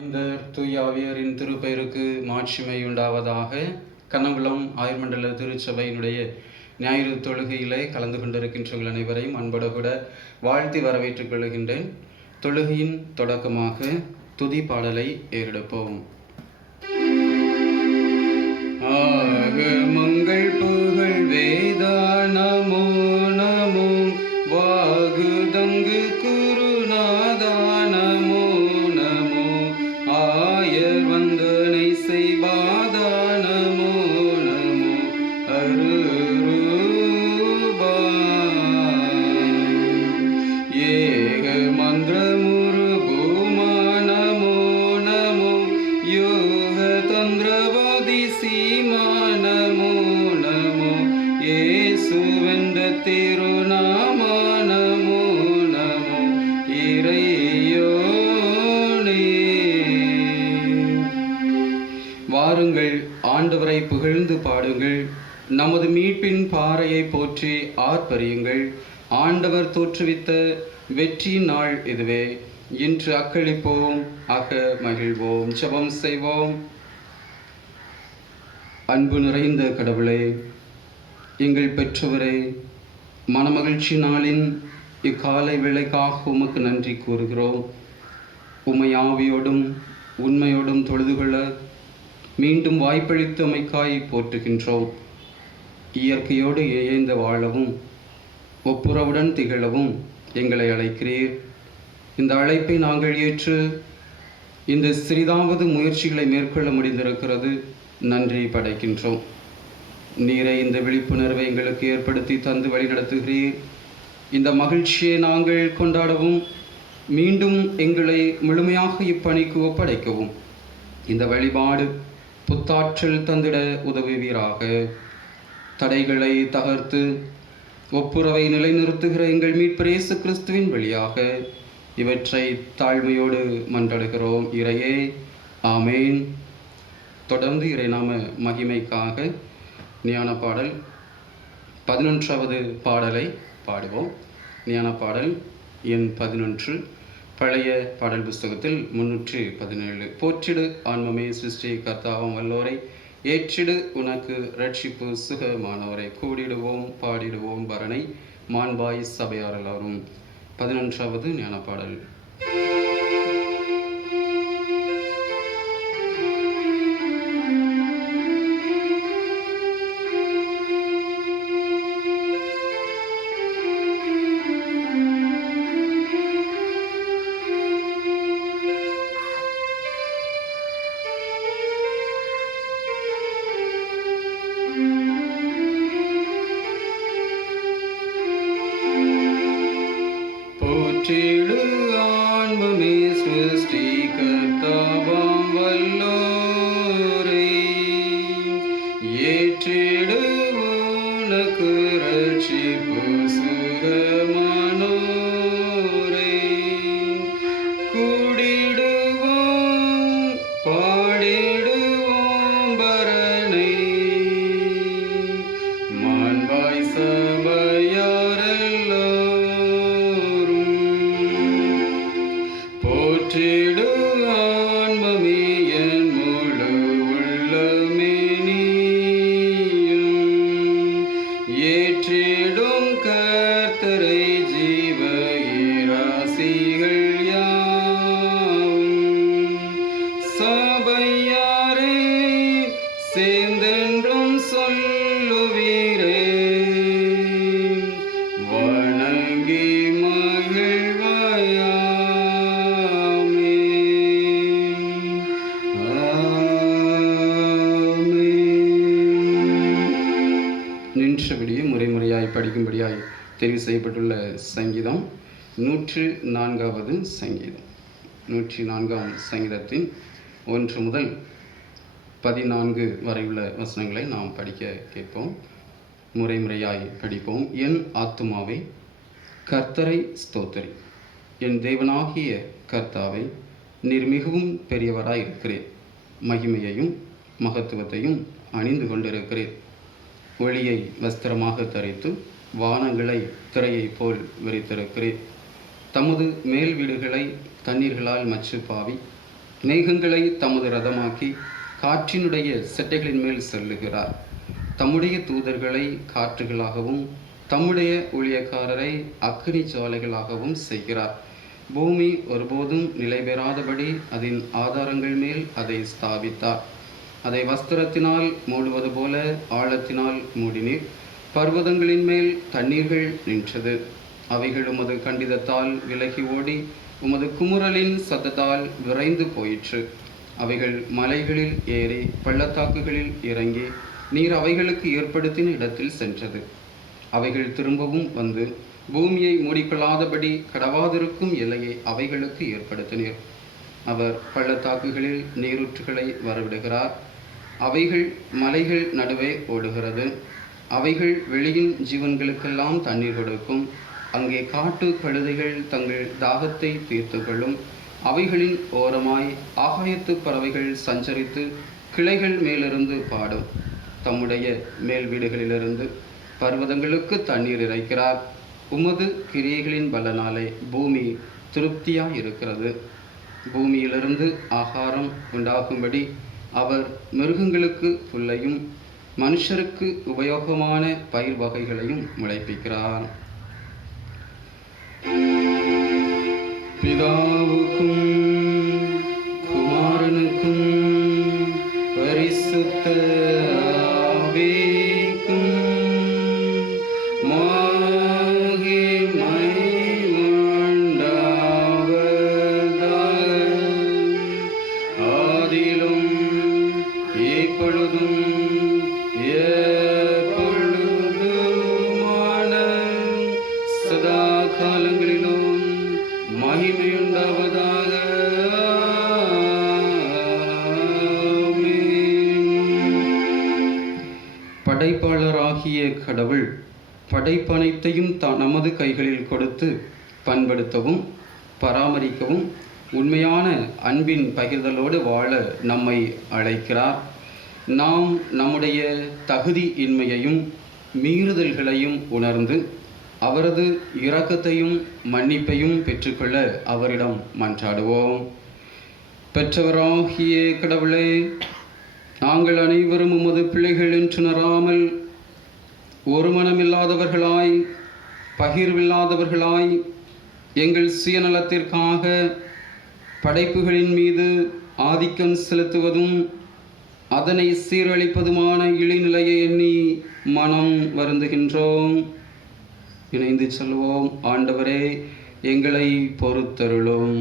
இந்த தூயாவியரின் திருப்பெயருக்கு மாட்சிமை உண்டாவதாக. கண்ணங்குளம் ஆயுர்மண்டல திருச்சபையினுடைய ஞாயிறு தொழுகையிலே கலந்து கொண்டிருக்கின்றவர்கள் அனைவரையும் அன்போடு கூட வாழ்த்தி வரவேற்றுக் கொள்கின்றேன். தொழுகையின் தொடக்கமாக துதி பாடலை ஏறெடுப்போம். மங்கள் புகழ் வேதா நமோ நமோ வாகுதங்கு குருநாதா நமோ நமோ ஆயர் வந்தனை செய்வாதா நமோ நமோ அருரூபா ஏக மந்திரமுரு பூமா நமோ நமோ யோக தந்திரவாதி சீமா நமோ நமோ இயேசுவென்ற திருநாமா நமோ நமோ இறையோனே. வாருங்கள், ஆண்டவரை புகழ்ந்து பாடுங்கள், நமது மீட்பின் பாறையை போற்றி ஆர்ப்பரியுங்கள். ஆண்டவர் தோற்றுவித்த வெற்றியின் நாள் இதுவே. இன்று அக்களிப்போம், அக மகிழ்வோம். ஜெபம் செய்வோம். அன்பு நிறைந்த கடவுளே, எங்கள் பெற்றவரே, மனமகிழ்ச்சி நாளின் இக்காலை வேளைக்காக உமக்கு நன்றி கூறுகிறோம். உம்மை ஆவியோடும் உண்மையோடும் தொழுது கொள்ள மீண்டும் வாய்ப்பளித்து அமைக்காய் போற்றுகின்றோம். இயற்கையோடு இயைந்த வாழவும் ஒப்புரவுடன் திகழவும் எங்களை அழைக்கிறீர். இந்த அழைப்பை நாங்கள் ஏற்று இந்த சிறிதாவது முயற்சிகளை மேற்கொள்ள முடிந்திருக்கிறது. நன்றி படைக்கின்றோம். நீரை இந்த விழிப்புணர்வை எங்களுக்கு ஏற்படுத்தி தந்து வழிநடத்துகிறீர். இந்த மகிழ்ச்சியை நாங்கள் கொண்டாடவும் மீண்டும் எங்களை முழுமையாக இப்பணிக்கு ஒப்படைக்கவும் இந்த வழிபாடு புத்தாற்றல் தந்திட உதவுவீராக. தடைகளை தகர்த்து ஒப்புரவை நிலைநிறுத்துகிற எங்கள் மீட்பர் இயேசு கிறிஸ்துவின் வழியாக இவற்றை தாழ்மையோடு மன்றாடுகிறோம் இறையே. ஆமேன். தொடர்ந்து இறைநாம மகிமைக்காக ஞான பாடல் 11வது பாடலை பாடுவோம். ஞான பாடல் எண் 11, பழைய பாடல் புஸ்தகத்தில் 317. போற்றிடு ஆன்மமே சிருஷ்டி கர்த்தாவும் வல்லோரை, ஏற்றிடு உனக்கு ரட்சிப்பு சுகமானவரை. கூடிடுவோம் பாடிடுவோம் பரணை, மாண்பாய் சபையார் எல்லாரும். 11வது ஞான பாடல். போற்றிடு ஆன்மமே சிருஷ்டி கர்த்தாவாம் வல்லோரை, ஏற்றிடு உனக்கு ரட்சிப்பு சுகமானோரை. கூடிடுவோம் பாடிடுவோம் பரணை, மாண்பாய் சபையாரெல்லாம். போற்றிடு ஆன்மமே என் முழு உள்ளமே நீயும், ஏற்றிடும் கர்த்தரை ஜீவ இராசிகள் யாவும். சபையாரே சேர்ந்தென்றும் சொல்லுவீரே, வணங்கி மகிழ்வாயா. நின்றபடியே முறைமுறையாய் படிக்கும்படியாய் தெரிவு செய்யப்பட்டுள்ள சங்கீதம் 104வது சங்கீதம். 104ஆம் சங்கீதத்தின் 1 முதல் 14 வரையுள்ள வசனங்களை நாம் படிக்க கேட்போம். முறைமுறையாய் படிப்போம். என் ஆத்துமாவே கர்த்தரை ஸ்தோத்திரி. என் தேவனாகிய கர்த்தாவை, நீர் மிகவும் பெரியவராய் இருக்கிறீர். மகிமையையும் மகத்துவத்தையும் அணிந்து கொண்டிருக்கிறீர். ஒளியை வஸ்திரமாக தரித்து வானங்களை திரையை போல் விரித்திருக்கிறீர். தமது மேல் வீடுகளை தண்ணீர்களால் மச்சு பாவி மேகங்களை தமது ரதமாக்கி காற்றினுடைய செட்டைகளின் மேல் செல்லுகிறார். தம்முடைய தூதர்களை காற்றுகளாகவும் தம்முடைய ஊழியக்காரரை அக்கினி ஜுவாலைகளாகவும் செய்கிறார். பூமி ஒருபோதும் நிலை பெறாதபடி அதன் ஆதாரங்கள் மேல் அதை ஸ்தாபித்தார். அதை வஸ்திரத்தினால் மூடுவது போல ஆழத்தினால் மூடினீர். பர்வதங்களின் மேல் தண்ணீர்கள் நின்றது. அவைகள் உமது கண்டிதத்தால் விலகி ஓடி உமது குமுறலின் சத்தத்தால் விரைந்து போயிற்று. அவைகள் மலைகளில் ஏறி பள்ளத்தாக்குகளில் இறங்கி நீர் அவைகளுக்கு ஏற்படுத்தின இடத்தில் சென்றது. அவைகள் திரும்பவும் வந்து பூமியை மூடிக்கொள்ளாதபடி கடவாதிருக்கும் எல்லையை அவைகளுக்கு ஏற்படுத்தினீர். அவர் பள்ளத்தாக்குகளில் நீரூற்றுகளை வரவிடுகிறார். அவைகள் மலைகள் நடுவே ஓடுகிறது. அவைகள் வெளியின் ஜீவன்களுக்கெல்லாம் தண்ணீர் கொடுக்கும். அங்கே காட்டு கழுதைகள் தங்கள் தாகத்தை தீர்த்து கொள்ளும். அவைகளின் ஓரமாய் ஆகாயத்து பறவைகள் சஞ்சரித்து கிளைகள் மேலிருந்து பாடும். தம்முடைய மேல் வீடுகளிலிருந்து பர்வதங்களுக்கு தண்ணீர் இறைக்கிறார். உமது கிரியைகளின் பலனாலே பூமி திருப்தியாய் இருக்கிறது. பூமியிலிருந்து ஆகாரம் உண்டாகும்படி அவர் மிருகங்களுக்கு புல்லையும் மனுஷருக்கு உபயோகமான பயிர் வகைகளையும் முளைப்பிக்கிறார். பிதாவுக்கும் குமாரனுக்கும் பரிசுத்த ஆவிக்கும் மகிமை உண்டாவதாக. ஆதியிலும் இப்பொழுதும் எப்பொழுதுமான சதா காலங்களிலும் மகிமையுண்டாவதாக. படைப்பாளராகிய கடவுள் படைப்பனைத்தையும் நமது கைகளில் கொடுத்து பண்படுத்தவும் பராமரிக்கவும் உண்மையான அன்பின் பகிர்தலோடு வாழ நம்மை அழைக்கிறார். நாம் நம்முடைய தகுதி இன்மையையும் மீறுதல்களையும் உணர்ந்து அவரது இரக்கத்தையும் மன்னிப்பையும் பெற்றுக்கொள்ள அவரிடம் மன்றாடுவோம். பெற்றவராகிய கடவுளே, நாங்கள் அனைவரும் உமது பிள்ளைகள் என்று உணராமல் ஒரு மனமில்லாதவர்களாய் பகிர்வில்லாதவர்களாய் எங்கள் சுயநலத்திற்காக படைப்புகளின் மீது ஆதிக்கம் செலுத்துவதும் அதனை சீரழிப்பதுமான இழிநிலையை எண்ணி மனம் வருந்துகின்றோம். இணைந்து சொல்வோம். ஆண்டவரே, எங்களை பொறுத்தருளும்.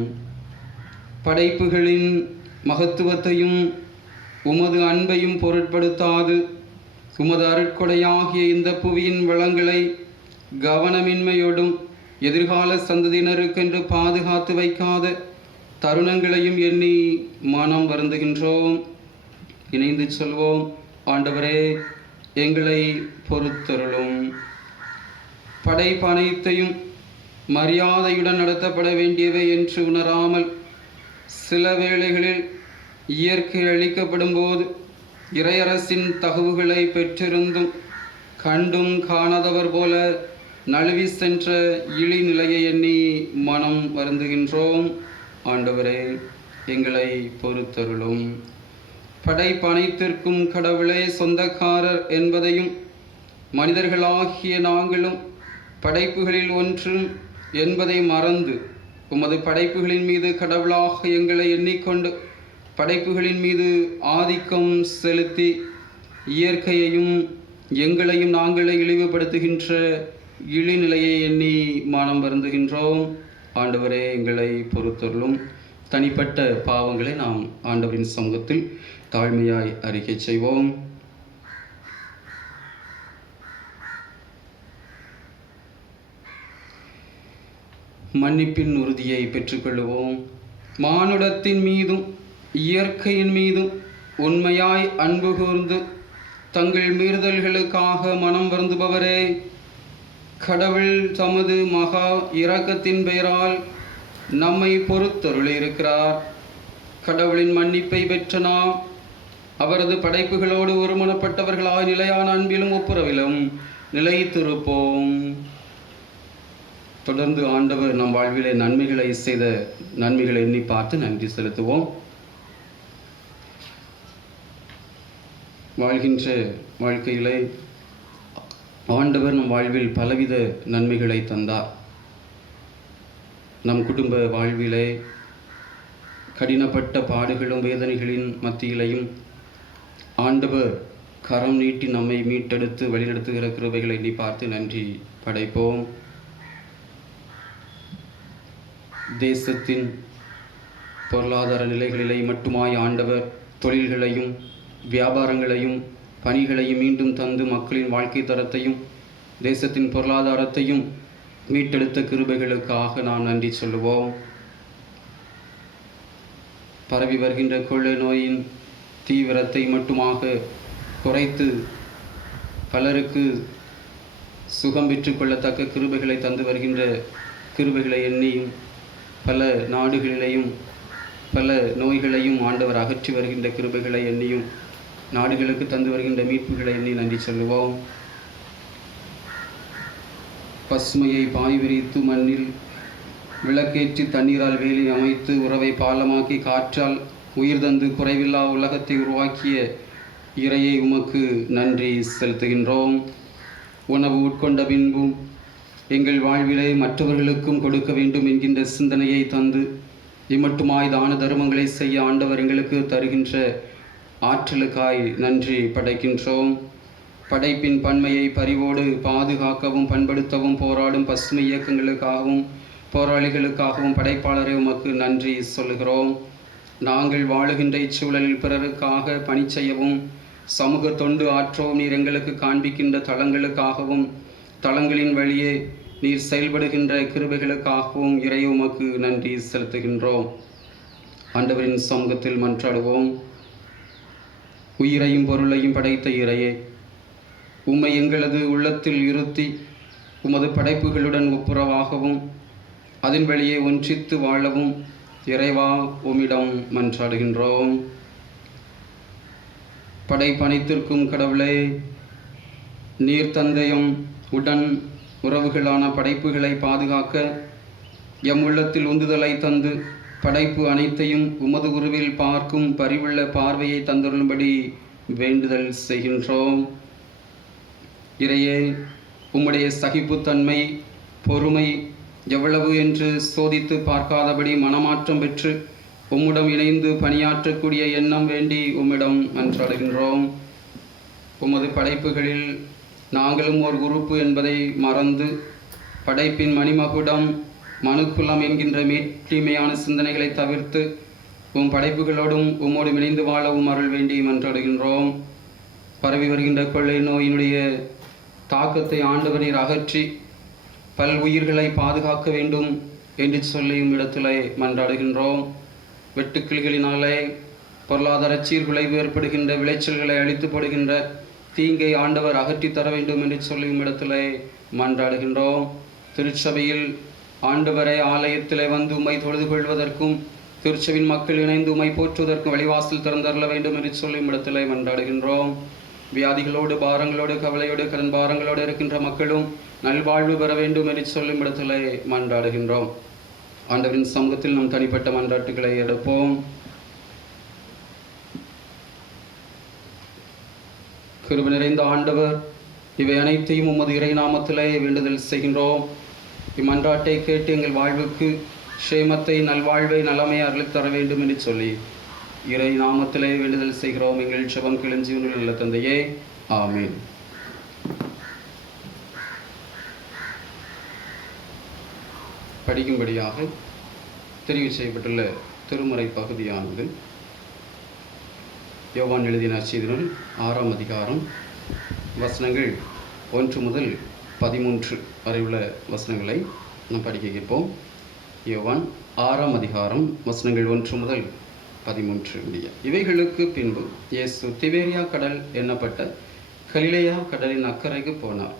படைப்புகளின் மகத்துவத்தையும் உமது அன்பையும் பொருட்படுத்தாது உமது அருட்கொடையாகிய இந்த புவியின் வளங்களை கவனமின்மையோடும் எதிர்கால சந்ததியினருக்கென்று பாதுகாத்து வைக்காத தருணங்களையும் எண்ணி மனம் வருந்துகின்றோம். இணைந்து சொல்வோம். ஆண்டவரே, எங்களை பொறுத்தருளும். படைப்பு அனைத்தையும் மரியாதையுடன் நடத்தப்பட வேண்டியவை என்று உணராமல் சில வேளைகளில் இயற்கை அளிக்கப்படும் போது இறையரசின் தகவுகளை பெற்றிருந்தும் கண்டும் காணாதவர் போல நழுவி சென்ற இழிநிலையை எண்ணி மனம் வருந்துகின்றோம். ஆண்டவரே, எங்களை பொறுத்தருளும். படைப்பு அனைத்திற்கும் கடவுளே சொந்தக்காரர் என்பதையும் மனிதர்களாகிய நாங்களும் படைப்புகளில் ஒன்று என்பதை மறந்து உமது படைப்புகளின் மீது கடவுளாக எங்களை எண்ணிக்கொண்டு படைப்புகளின் மீது ஆதிக்கம் செலுத்தி இயற்கையையும் எங்களையும் நாங்களே இழிவுபடுத்துகின்ற இழிநிலையை எண்ணி மனம் வருந்துகின்றோம். ஆண்டவரே, எங்களை பொறுத்தருளும். தனிப்பட்ட பாவங்களை நாம் ஆண்டவரின் சமூகத்தில் தாழ்மையாய் அறிக்கை செய்வோம். மன்னிப்பின் உறுதியை பெற்றுக்கொள்வோம். மானுடத்தின் மீதும் இயற்கையின் மீதும் உண்மையாய் அன்பு கூர்ந்து தங்கள் மீறுதல்களுக்காக மனம் வருந்துபவரே, கடவுள் தமது மகா இரக்கத்தின் பெயரால் நம்மை பொறுத்தருளியிருக்கிறார். கடவுளின் மன்னிப்பை பெற்ற நாம் அவரது படைப்புகளோடு ஒருமனப்பட்டவர்களாய் நிலையான அன்பிலும் ஒப்புரவிலும் நிலைத்திருப்போம். தொடர்ந்து ஆண்டவர் நம் வாழ்விலே நன்மைகளை செய்த நன்மைகளை எண்ணி பார்த்து நன்றி செலுத்துவோம். வாழ்கின்ற வாழ்க்கையிலே ஆண்டவர் நம் வாழ்வில் பலவித நன்மைகளை தந்தார். நம் குடும்ப வாழ்விலே கடினப்பட்ட பாடுகளும் வேதனைகளின் மத்தியிலையும் ஆண்டவர் கரம் நீட்டி நம்மை மீட்டெடுத்து வழிநடத்துகிற கிருபைகளை எண்ணி பார்த்து நன்றி படைப்போம். தேசத்தின் பொருளாதார நிலைகளிலே மட்டுமாய் ஆண்டவர் தொழில்களையும் வியாபாரங்களையும் பணிகளையும் மீண்டும் தந்து மக்களின் வாழ்க்கை தரத்தையும் தேசத்தின் பொருளாதாரத்தையும் மீட்டெடுத்த கிருபைகளுக்காக நாம் நன்றி சொல்லுவோம். பரவி வருகின்ற கொள்ளை நோயின் தீவிரத்தை மட்டுமாக குறைத்து பலருக்கு சுகம் பெற்று கொள்ளத்தக்க கிருபைகளை தந்து வருகின்ற கிருபைகளை எண்ணியும் பல நாடுகளிலேயும் பல நோய்களையும் ஆண்டவர் அகற்றி வருகின்ற கிருபைகளை எண்ணியும் நாடுகளுக்கு தந்து வருகின்ற மீட்புகளை எண்ணி நன்றி சொல்லுவோம். பசுமையை பாய் விரித்து மண்ணில் விளக்கேற்றி தண்ணீரால் வேலி அமைத்து உறவை பாலமாக்கி காற்றால் உயிர் தந்து குறைவில்லா உலகத்தை உருவாக்கிய இறையை உமக்கு நன்றி செலுத்துகின்றோம். உணவு உட்கொண்ட பின்பும் எங்கள் வாழ்விலே மற்றவர்களுக்கும் கொடுக்க வேண்டும் என்கின்ற சிந்தனையை தந்து இம்மட்டுமாய் தான தர்மங்களை செய்ய ஆண்டவர் எங்களுக்கு தருகின்ற ஆற்றலுக்காய் நன்றி படைக்கின்றோம். படைப்பின் பன்மையை பரிவோடு பாதுகாக்கவும் பண்படுத்தவும் போராடும் பசுமை இயக்கங்களுக்காகவும் போராளிகளுக்காகவும் படைப்பாளரை உமக்கு நன்றி சொல்லுகிறோம். நாங்கள் வாழுகின்ற இச்சூழலில் பிறருக்காக பணி செய்யவும் சமூக தொண்டு ஆற்றவும் நீர் எங்களுக்கு காண்பிக்கின்ற தளங்களுக்காகவும் தளங்களின் வழியே நீர் செயல்படுகின்ற கிருபைகளுக்காகவும் இறை உமக்கு நன்றி செலுத்துகின்றோம். ஆண்டவரின் சமூகத்தில் மன்றாடுவோம். உயிரையும் பொருளையும் படைத்த இறையே, உம்மை எங்களது உள்ளத்தில் இருத்தி உமது படைப்புகளுடன் ஒப்புரவாகவும் அதன் வழியே ஒன்றித்து வாழவும் இறைவா உம்மிடம் மன்றாடுகின்றோம். படைப்பனைத்திற்கும் கடவுளே, நீர் தந்தையும் உடன் உறவுகளான படைப்புகளை பாதுகாக்க எம் உள்ளத்தில் உந்துதலை தந்து படைப்பு அனைத்தையும் உமது உருவில் பார்க்கும் பரிவுள்ள பார்வையை தந்துள்ளபடி வேண்டுதல் செய்கின்றோம். இறையே, உம்முடைய சகிப்புத்தன்மை பொறுமை எவ்வளவு என்று சோதித்து பார்க்காதபடி மனமாற்றம் பெற்று உம்மிடம் இணைந்து பணியாற்றக்கூடிய எண்ணம் வேண்டி உம்மிடம் மன்றாடுகின்றோம். உமது படைப்புகளில் நாங்களும் ஒரு உறுப்பு என்பதை மறந்து படைப்பின் மணிமகுடம் மனுக்குலம் என்கின்ற மேட்டிமையான சிந்தனைகளை தவிர்த்து உம் படைப்புகளோடும் உம்மோடும் இணைந்து வாழவும் அருள் வேண்டி மன்றாடுகின்றோம். பரவி வருகின்ற கொள்ளை நோயினுடைய தாக்கத்தை ஆண்டவர் நீர் அகற்றி பல் உயிர்களை பாதுகாக்க வேண்டும் என்று சொல்லியும் இடத்திலே மன்றாடுகின்றோம். வெட்டுக்கிளிகளினாலே பொருளாதார சீர்குலைவு ஏற்படுகின்ற விளைச்சல்களை அழித்து போடுகின்ற தீங்கை ஆண்டவர் அகற்றி தர வேண்டும் என்று சொல்லியும் இடத்திலே மன்றாடுகின்றோம். திருச்சபையில் ஆண்டவரை ஆலயத்திலே வந்து உம்மை தொழுது கொள்வதற்கும் திருச்சபின் மக்கள் இணைந்து உம்மை போற்றுவதற்கும் வழிவாசல் திறந்தருள வேண்டும் என்று சொல்லியும் இடத்திலே மன்றாடுகின்றோம். வியாதிகளோடு பாரங்களோடு கவலையோடு கடன் பாரங்களோடு இருக்கின்ற மக்களும் நல்வாழ்வு பெற வேண்டும் என்று சொல்லும் இடத்திலே மன்றாடுகின்றோம். ஆண்டவரின் சமூகத்தில் நம் தனிப்பட்ட மன்றாட்டுகளை எடுப்போம். கிருபை நிறைந்த ஆண்டவர், இவை அனைத்தையும் உமது இறை நாமத்திலே வேண்டுதல் செய்கின்றோம். இம்மன்றாட்டை கேட்டு எங்கள் வாழ்வுக்கு க்ஷேமத்தை நல்வாழ்வை நலமையை அருளித் தர வேண்டும் என்று சொல்லி இறை நாமத்திலே வேண்டுதல் செய்கிறோம். எங்கள் ஜெபம் கிளஞ்சியுள்ள நல்ல தந்தையே, ஆமீன். படிக்கும்படியாக தெரிவு செய்யப்பட்டுள்ள திருமுறை பகுதியானது யோவான் எழுதிய நற்செய்தி 6ஆம் அதிகாரம் வசனங்கள் 1 முதல் 13 வரை உள்ள வசனங்களை நாம் படிக்க கேட்போம். யோவான் 6ஆம் அதிகாரம் வசனங்கள் 1 முதல் 13 முடிய. இவைகளுக்கு பின்பு இயேசு திபேரியா கடல் எண்ணப்பட்ட கலிலேயா கடலின் அக்கறைக்கு போனார்.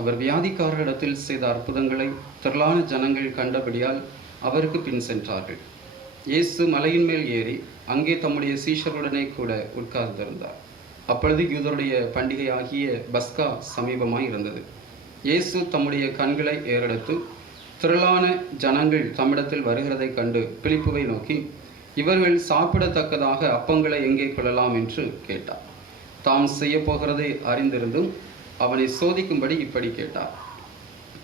அவர் வியாதிக்காரரிடத்தில் செய்த அற்புதங்களை திரளான ஜனங்கள் கண்டபடியால் அவருக்கு பின் சென்றார்கள். இயேசு மலையின் மேல் ஏறி அங்கே தம்முடைய சீஷருடனே கூட உட்கார்ந்திருந்தார். அப்பொழுது யூதருடைய பண்டிகை ஆகிய பஸ்கா சமீபமாய் இருந்தது. இயேசு தம்முடைய கண்களை ஏறெடுத்து திரளான ஜனங்கள் தம்மிடத்தில் வருகிறதை கண்டு பிலிப்புவை நோக்கி, இவர்கள் சாப்பிடத்தக்கதாக அப்பங்களை எங்கே கொள்ளலாம் என்று கேட்டார். தாம் செய்ய போகிறதை அறிந்திருந்தும் அவனை சோதிக்கும்படி இப்படி கேட்டார்.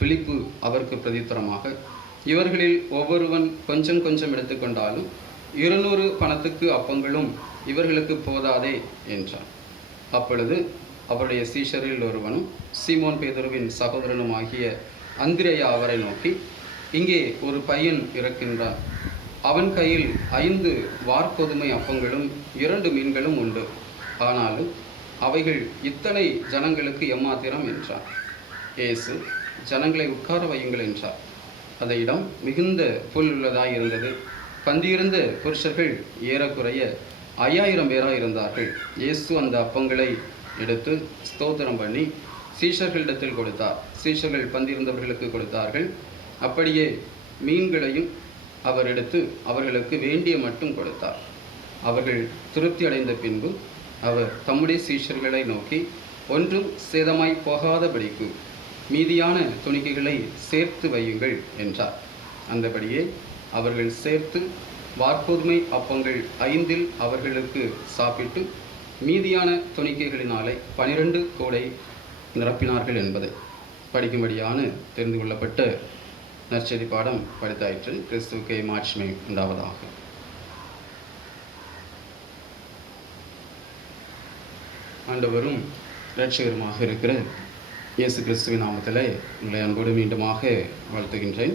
பிலிப்பு அவருக்கு பிரதித்திரமாக, இவர்களில் ஒவ்வொருவன் கொஞ்சம் கொஞ்சம் எடுத்துக்கொண்டாலும் 200 பணத்துக்கு அப்பங்களும் இவர்களுக்கு போதாதே என்றார். அப்பொழுது அவருடைய சீஷரில் ஒருவனும் சீமோன் பேதுருவின் சகோதரனும் ஆகிய அந்திரேயா அவரை நோக்கி, இங்கே ஒரு பையன் இருக்கின்றான். அவன் கையில் 5 வார்கோதுமை அப்பங்களும் 2 மீன்களும் உண்டு. ஆனாலும் அவைகள் இத்தனை ஜனங்களுக்கு எம்மாத்திரம் என்றார். இயேசு, ஜனங்களை உட்கார வையுங்கள் என்றார். அந்த இடம் மிகுந்த புல் உள்ளதாய் இருந்தது. பந்தியிருந்த புருஷர்கள் ஏறக்குறைய 5000 பேராக இருந்தார்கள். இயேசு அந்த அப்பங்களை எடுத்து ஸ்தோத்திரம் பண்ணி சீஷர்களிடத்தில் கொடுத்தார். சீஷர்கள் பந்தியிருந்தவர்களுக்கு கொடுத்தார்கள். அப்படியே மீன்களையும் அவர் எடுத்து அவர்களுக்கு வேண்டிய மட்டும் கொடுத்தார். அவர்கள் திருப்தி அடைந்த பின்பு அவர் தம்முடைய சீஷர்களை நோக்கி, ஒன்றும் சேதமாய் போகாதபடிக்கு மீதியான துணிக்கைகளை சேர்த்து வையுங்கள் என்றார். அந்தபடியே அவர்கள் சேர்த்து வார்கோதுமை அப்பங்கள் 5 அவர்களுக்கு சாப்பிட்டு மீதியான துணிக்கைகளினாலே 12 கூடை நிரப்பினார்கள் என்பதை படிக்கும்படியான தெரிந்து கொள்ளப்பட்ட நற்செய்தி பாடம் படித்தாயிற்று. கிறிஸ்துவுக்கே மாட்சிமை உண்டாவதாக. ஆண்டவரும் இரட்சகருமாக இருக்கிற இயேசு கிறிஸ்துவின் நாமத்திலே உங்களை அன்போடு மீண்டுமாக வாழ்த்துகின்றேன்,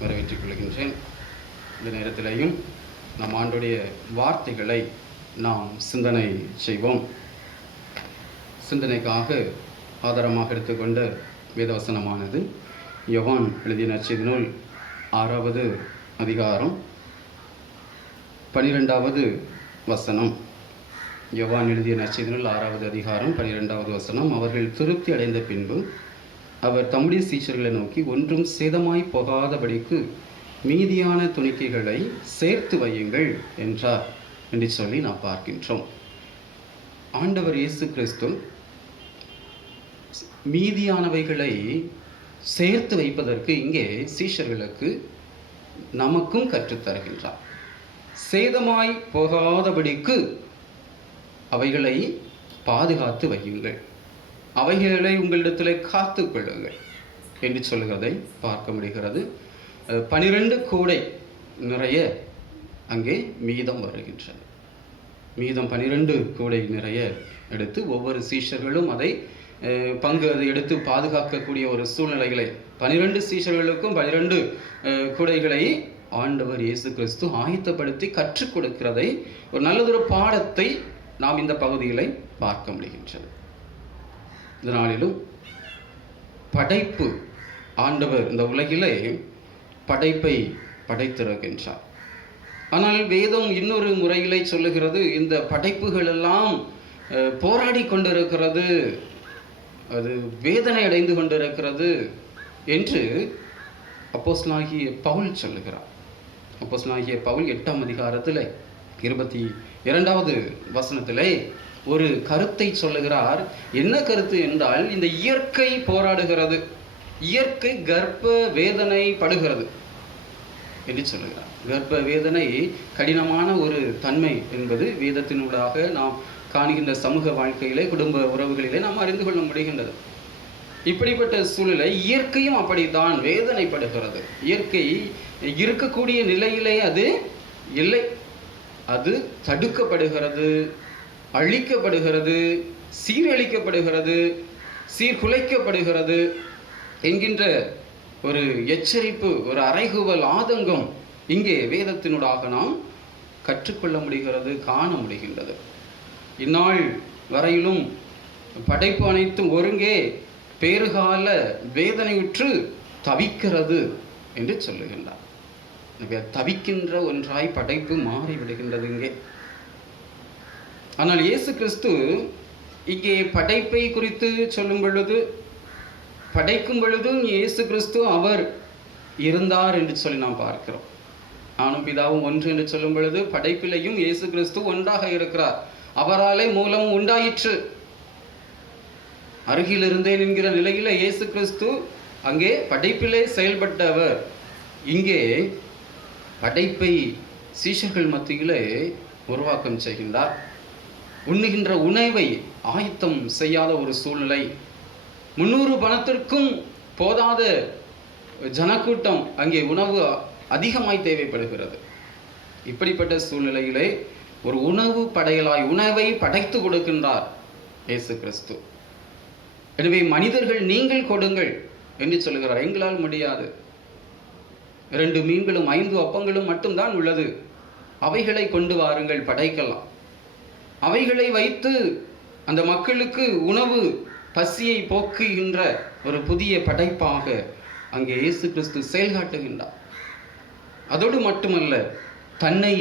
வரவேற்றுக் கொள்கின்றேன். இந்த நேரத்திலேயும் நம் ஆண்டுடைய வார்த்தைகளை நாம் சிந்தனை செய்வோம். சிந்தனைக்காக ஆதாரமாக எடுத்துக்கொண்ட வேதவசனமானது யோவான் எழுதிய நற்செய்தி நூல் 6வது அதிகாரம் 12வது வசனம். யோவான் எழுதிய நற்செய்தி நூல் 6வது அதிகாரம் 12வது வசனம். அவர்கள் திருப்தி அடைந்த பின்பு அவர் தம்முடைய சீஷர்களை நோக்கி, ஒன்றும் சேதமாய் போகாதபடிக்கு மீதியான துணிக்கைகளை சேர்த்து வையுங்கள் என்றார் என்று சொல்லி நாம் பார்க்கின்றோம். ஆண்டவர் இயேசு கிறிஸ்து மீதியானவைகளை சேர்த்து வைப்பதற்கு இங்கே சீஷர்களுக்கு நமக்கும் கற்றுத்தருகின்றார். சேதமாய் போகாதபடிக்கு அவைகளை பாதுகாத்து வையுங்கள், அவைகளை உங்களிடத்தில் காத்து கொள்ளுங்கள் என்று சொல்லுகிறதை பார்க்க முடிகிறது. 12 கூடை நிறைய அங்கே மீதம் வருகின்றது. மீதம் 12 கூடை நிறைய எடுத்து ஒவ்வொரு சீஷர்களும் அதை எடுத்து பாதுகாக்கக்கூடிய ஒரு சூழ்நிலைகளை 12 சீஷர்களுக்கும் 12 கூடைகளை ஆண்டவர் இயேசு கிறிஸ்து ஆயத்தப்படுத்தி கற்றுக் கொடுக்கிறதை ஒரு நல்லதொரு பாடத்தை நாம் இந்த பகுதிகளை பார்க்க முடிகின்றது. இந்த நாளிலும் படைப்பு, ஆண்டவர் இந்த உலகிலே படைப்பை படைத்திருக்கின்றார். ஆனால் வேதம் இன்னொரு முறையிலே சொல்லுகிறது, இந்த படைப்புகள் எல்லாம் போராடி கொண்டிருக்கிறது, அது வேதனை அடைந்து கொண்டிருக்கிறது என்று அப்போஸ்தலனாகிய பவுல் சொல்லுகிறார். அப்போஸ்தலனாகிய பவுல் 8ஆம் அதிகாரத்தில் 22வது வசனத்திலே ஒரு கருத்தை சொல்லுகிறார். என்ன கருத்து என்றால், இந்த இயற்கை போராடுகிறது, இயற்கை கர்ப்ப வேதனை படுகிறது என்று சொல்லுகிறார். கர்ப்ப வேதனை கடினமான ஒரு தன்மை என்பது வேதத்தினூடாக நாம் காணுகின்ற சமூக வாழ்க்கையிலே, குடும்ப உறவுகளிலே நாம் அறிந்து கொள்ள முடிகின்றது. இப்படிப்பட்ட சூழ்நிலை இயற்கையும் அப்படித்தான் வேதனைப்படுகிறது. இயற்கை இருக்கக்கூடிய நிலையிலே அது இல்லை, அது தடுக்கப்படுகிறது, அழிக்கப்படுகிறது, சீரழிக்கப்படுகிறது, சீர்குலைக்கப்படுகிறது என்கின்ற ஒரு எச்சரிப்பு, ஒரு அறைகூவல், ஆதங்கம் இங்கே வேதத்தினூடாக நாம் கற்றுக்கொள்ள முடிகிறது, காண முடிகின்றது. இந்நாள் வரையிலும் படைப்பு அனைத்தும் ஒருங்கே பேறுகால வேதனையுற்று தவிக்கிறது என்று சொல்லுகின்றார். தவிக்கின்ற ஒன்றாய் படைப்பு மாறிவிடுகின்றது இங்கே. ஆனால் இயேசு கிறிஸ்து இங்கே படைப்பை குறித்து சொல்லும் பொழுது, படைக்கும் பொழுதும் இயேசு கிறிஸ்து அவர் இருந்தார் என்று சொல்லி நாம் பார்க்கிறோம். நானும் பிதாவும் ஒன்று என்று சொல்லும் பொழுது படைப்பிலையும் இயேசு கிறிஸ்து ஒன்றாக இருக்கிறார். அவராலே மூலம் உண்டாயிற்று. அருகில் இருந்தேன் என்கிற நிலையில இயேசு கிறிஸ்து அங்கே படைப்பிலே செயல்பட்டவர். இங்கே படைப்பை சீஷர்கள் மத்தியிலே உருவாக்கம் செய்கின்றார். உண்ணுகின்ற உணவை ஆயத்தம் செய்யாத ஒரு சூழ்நிலை. 300 பணத்திற்கும் போதாத ஜனக்கூட்டம், அங்கே உணவு அதிகமாய் தேவைப்படுகிறது. இப்படிப்பட்ட சூழ்நிலையிலே ஒரு உணவு படையலாய் உணவை படைத்து கொடுக்கின்றார் இயேசு கிறிஸ்து. எனவே மனிதர்கள் நீங்கள் கொடுங்கள் என்று சொல்லுகிறார். எங்களால் முடியாது, 2 மீன்களும் 5 அப்பங்களும் மட்டும்தான் உள்ளது, அவைகளை கொண்டு வாருங்கள், படைக்கலாம். அவைகளை வைத்து அந்த மக்களுக்கு உணவு பசியை போக்குகின்ற ஒரு புதிய படைப்பாக அங்கே இயேசு கிறிஸ்து செயல்காட்டுகின்றார். அதோடு மட்டுமல்ல, தன்னை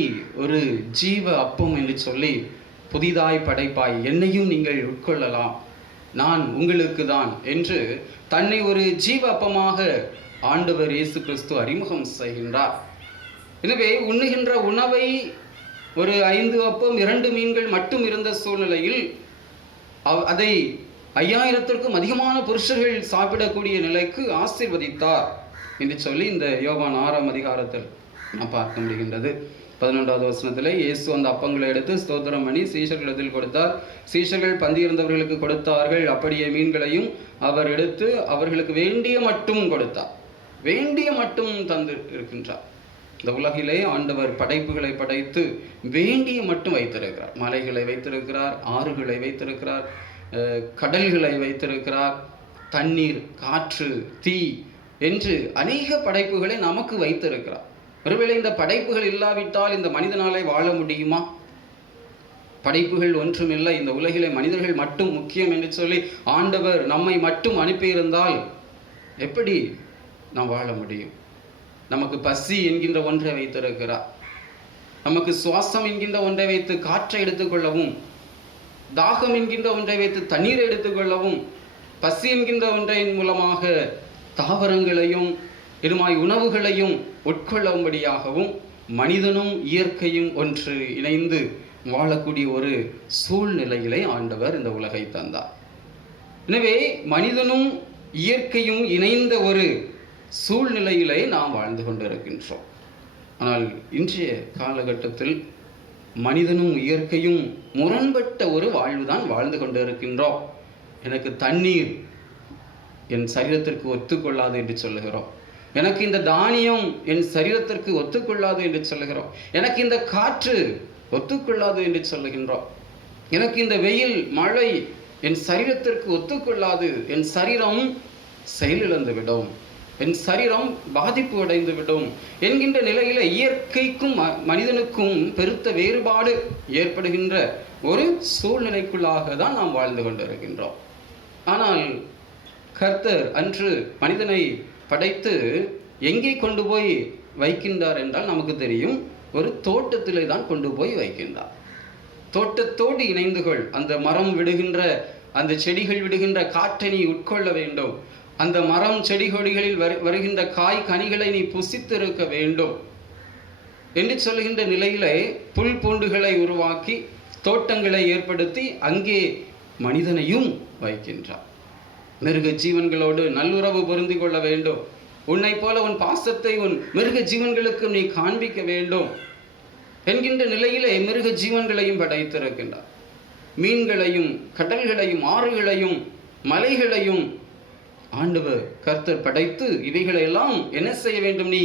ஒரு ஜீவ அப்பம் என்று சொல்லி புதிதாய் படைப்பாய் என்னையும் நீங்கள் உட்கொள்ளலாம், நான் உங்களுக்கு தான் என்று தன்னை ஒரு ஜீவ அப்பமாக ஆண்டவர் இயேசு கிறிஸ்து அறிமுகம் செய்கின்றார். எனவே உண்ணுகின்ற உணவை ஒரு 5 அப்பம் 2 மீன்கள் மட்டும் இருந்த சூழ்நிலையில் அதை 5000த்திற்கும் அதிகமான புருஷர்கள் சாப்பிடக்கூடிய நிலைக்கு ஆசீர்வதித்தார் என்று சொல்லி இந்த யோவான் 6ஆம் அதிகாரத்தில் நாம் பார்க்க முடிகின்றது. 11வது வசனத்தில் இயேசு அந்த அப்பங்களை எடுத்து ஸ்தோத்திரம் பண்ணி சீஷர்களிடத்தில் கொடுத்தார். சீஷர்கள் பந்தி இருந்தவர்களுக்கு கொடுத்தார்கள். அப்படியே மீன்களையும் அவர் எடுத்து அவர்களுக்கு வேண்டிய மட்டும் கொடுத்தார். வேண்டிய மட்டும் தந்து இருக்கின்றார். இந்த உலகிலே ஆண்டவர் படைப்புகளை படைத்து வேண்டிய மட்டும் வைத்திருக்கிறார். மலைகளை வைத்திருக்கிறார், ஆறுகளை வைத்திருக்கிறார், கடல்களை வைத்திருக்கிறார், தண்ணீர், காற்று, தீ என்று அநேக படைப்புகளை நமக்கு வைத்திருக்கிறார். ஒருவேளை இந்த படைப்புகள் இல்லாவிட்டால் இந்த மனிதனாலே வாழ முடியுமா? படைப்புகள் ஒன்றுமில்லை, இந்த உலகிலே மனிதர்கள் மட்டும் முக்கியம் என்று சொல்லி ஆண்டவர் நம்மை மட்டும் அனுப்பியிருந்தால் எப்படி நாம் வாழ முடியும்? நமக்கு பசி என்கின்ற ஒன்றை வைத்திருக்கிறார். நமக்கு சுவாசம் என்கின்ற ஒன்றை வைத்து காற்றை எடுத்துக்கொள்ளவும், தாகம் என்கின்ற ஒன்றை வைத்து தண்ணீரை எடுத்துக்கொள்ளவும், பசி என்கின்ற ஒன்றின் மூலமாக தாவரங்களையும் இருமாய் உணவுகளையும் உட்கொள்ளும்படியாகவும் மனிதனும் இயற்கையும் ஒன்று இணைந்து வாழக்கூடிய ஒரு சூழ்நிலையிலே ஆண்டவர் இந்த உலகை தந்தார். எனவே மனிதனும் இயற்கையும் இணைந்த ஒரு சூழ்நிலையிலே நாம் வாழ்ந்து கொண்டிருக்கின்றோம். ஆனால் இன்றைய காலகட்டத்தில் மனிதனும் இயற்கையும் முரண்பட்ட ஒரு வாழ்வுதான் வாழ்ந்து கொண்டிருக்கின்றோம். எனக்கு தண்ணீர் என் சரீரத்திற்கு ஒத்துக்கொள்ளாது என்று சொல்லுகிறோம். எனக்கு இந்த தானியம் என் சரீரத்திற்கு ஒத்துக்கொள்ளாது என்று சொல்லுகிறோம். எனக்கு இந்த காற்று ஒத்துக்கொள்ளாது என்று சொல்லுகின்றோம். எனக்கு இந்த வெயில், மழை என் சரீரத்திற்கு ஒத்துக்கொள்ளாது, என் சரீரம் செயலிழந்து விடும், என் சரீரம் பாதிப்பு அடைந்து விடும் என்கின்ற நிலையில இயற்கைக்கும் மனிதனுக்கும் பெருத்த வேறுபாடு ஏற்படுகின்ற ஒரு சூழ்நிலைக்குள்ளாக தான் நாம் வாழ்ந்து கொண்டிருக்கின்றோம். ஆனால் கர்த்தர் அன்று மனிதனை படைத்து எங்கே கொண்டு போய் வைக்கின்றார் என்றால் நமக்கு தெரியும், ஒரு தோட்டத்திலே தான் கொண்டு போய் வைக்கின்றார். தோட்டத்தோடு இணைந்து கொள், அந்த மரம் விடுகின்ற, அந்த செடிகள் விடுகின்ற காற்றை நீ உட்கொள்ள வேண்டும், அந்த மரம் செடி கொடிகளில் வருகின்ற காய் கனிகளை நீ புசித்திருக்க வேண்டும் என்று சொல்கின்ற நிலையிலே புல் பூண்டுகளை உருவாக்கி தோட்டங்களை ஏற்படுத்தி அங்கே மனிதனையும் வைக்கின்றார். மிருக ஜீவன்களோடு நல்லுறவு பொருந்தி கொள்ள வேண்டும், உன்னை போல உன் பாசத்தை உன் மிருக ஜீவன்களுக்கு நீ காண்பிக்க வேண்டும் என்கின்ற நிலையிலே மிருக ஜீவன்களையும் படைத்திருக்கின்றார். மீன்களையும் கடல்களையும் ஆறுகளையும் மலைகளையும் ஆண்டவர் கர்த்தர் படைத்து இவைகளெல்லாம் என்ன செய்ய வேண்டும்? நீ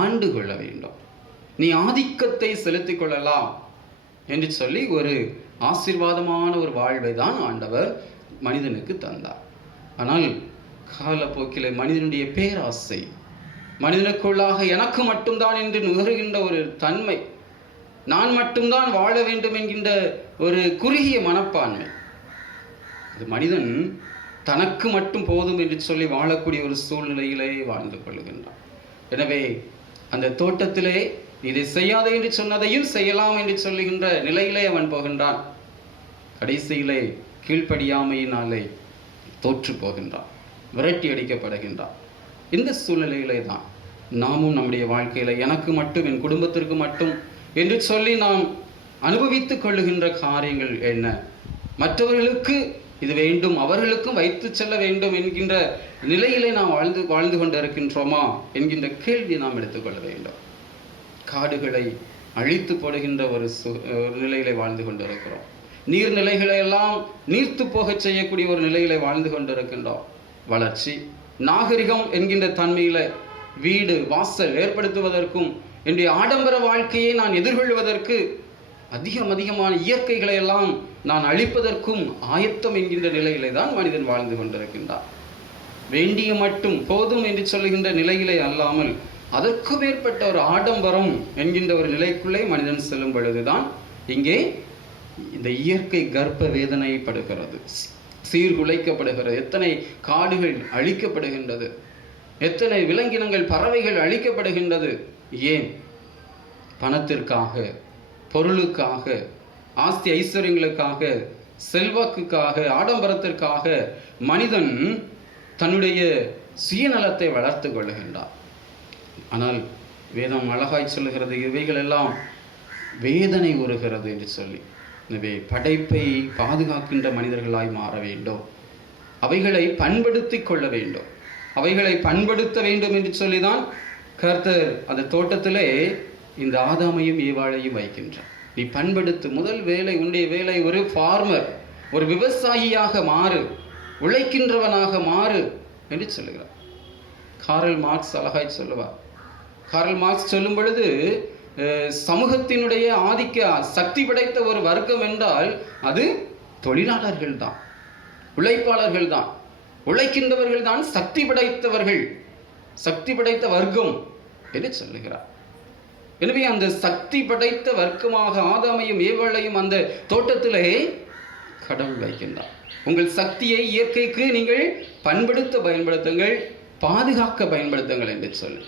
ஆண்டு கொள்ள வேண்டும், நீ ஆதிக்கத்தை செலுத்திக் கொள்ளலாம் என்று சொல்லி ஒரு ஆசீர்வாதமான ஒரு வாழ்வை தான் ஆண்டவர் மனிதனுக்கு தந்தார். ஆனால் காலப்போக்கிலே மனிதனுடைய பேராசை, மனிதனுக்குள்ளாக எனக்கு மட்டும்தான் என்று நுகருகின்ற ஒரு தன்மை, நான் மட்டும்தான் வாழ வேண்டும் என்கின்ற ஒரு குறுகிய மனப்பான்மை, அது மனிதன் தனக்கு மட்டும் போதும் என்று சொல்லி வாழக்கூடிய ஒரு சூழ்நிலையிலே வாழ்ந்து கொள்கின்றான். எனவே அந்த தோட்டத்திலே இதை செய்யாதே என்று சொன்னதையும் செய்யலாம் என்று சொல்லுகின்ற நிலையிலே அவன் போகின்றான். கடைசியிலே கீழ்ப்படியாமையினாலே தோற்று போகின்றான், விரட்டி அடிக்கப்படுகின்றான். இந்த சூழ்நிலையிலே தான் நாமும் நம்முடைய வாழ்க்கையில எனக்கு மட்டும், என் குடும்பத்திற்கு மட்டும் என்று சொல்லி நாம் அனுபவித்துக் கொள்ளுகின்ற காரியங்கள் என்ன? மற்றவர்களுக்கு இது வேண்டும், அவர்களுக்கும் வைத்து செல்ல வேண்டும் என்கின்ற நிலையிலே நாம் வாழ்ந்து கொண்டு இருக்கின்றோமா என்கின்ற கேள்வியை நாம் எடுத்துக்கொள்ள வேண்டும். காடுகளை அழித்து போடுகின்ற ஒரு நிலையிலே வாழ்ந்து கொண்டிருக்கிறோம். நீர்நிலைகளை எல்லாம் நீர்த்து போகச் செய்யக்கூடிய ஒரு நிலையில வாழ்ந்து கொண்டிருக்கின்றோம். வளர்ச்சி, நாகரிகம் என்கின்ற தன்மையில வீடு வாசல் ஏற்படுத்துவதற்கும் என்னுடைய ஆடம்பர வாழ்க்கையை நான் எதிர்கொள்வதற்கு அதிகமான இயற்கைகளை எல்லாம் நான் அழிப்பதற்கும் ஆயத்தம் என்கின்ற நிலையிலே தான் மனிதன் வாழ்ந்து கொண்டிருக்கின்றான். வேண்டிய மட்டும் போதும் என்று சொல்லுகின்ற நிலையிலே அல்லாமல் அதற்கு மேற்பட்ட ஒரு ஆடம்பரம் என்கின்ற ஒரு நிலைக்குள்ளே மனிதன் செல்லும் பொழுதுதான் இங்கே இந்த இயற்கை கர்ப்ப வேதனைப்படுகிறது, சீர்குலைக்கப்படுகிறது. எத்தனை காடுகள் அழிக்கப்படுகின்றது, எத்தனை விலங்கினங்கள் பறவைகள் அழிக்கப்படுகின்றது. ஏன்? பணத்திற்காக, பொருளுக்காக, ஆஸ்தி ஐஸ்வர்யங்களுக்காக, செல்வாக்குக்காக, ஆடம்பரத்திற்காக மனிதன் தன்னுடைய சுயநலத்தை வளர்த்து கொள்ளுகின்றார். ஆனால் வேதம் அழகாய் சொல்லுகிறது, இவைகள் எல்லாம் வேதனை உறுகிறது என்று சொல்லி. எனவே படைப்பை பாதுகாக்கின்ற மனிதர்களாய் மாற வேண்டும், அவைகளை பண்படுத்தி கொள்ள வேண்டும், அவைகளை பண்படுத்த வேண்டும் என்று சொல்லிதான் கர்த்தர் அந்த தோட்டத்திலே இந்த ஆதாமையும் ஏவாளையும் வைக்கின்றார். நீ பண்படுத்து, முதல் வேலை, உன்னுடைய வேலை ஒரு ஃபார்மர், ஒரு விவசாயியாக மாறு, உழைக்கின்றவனாக மாறு என்று சொல்லுகிறார். காரல் மார்க்ஸ் அழகாய் சொல்லுவார். காரல் மார்க்ஸ் சொல்லும் பொழுது, சமூகத்தினுடைய ஆதிக்க சக்தி படைத்த ஒரு வர்க்கம் என்றால் அது தொழிலாளர்கள் தான், உழைப்பாளர்கள் தான், உழைக்கின்றவர்கள் தான் சக்தி படைத்தவர்கள், சக்தி படைத்த வர்க்கம் என்று சொல்லுகிறார். எனவே அந்த சக்தி படைத்த வர்க்கமாக ஆதாமையும் ஏவாளையும் அந்த தோட்டத்திலே கடவுள் வைக்கின்றார். உங்கள் சக்தியை இயற்கைக்கு நீங்கள் பயன்படுத்துங்கள், பாதுகாக்க பயன்படுத்துங்கள் என்று சொல்லு.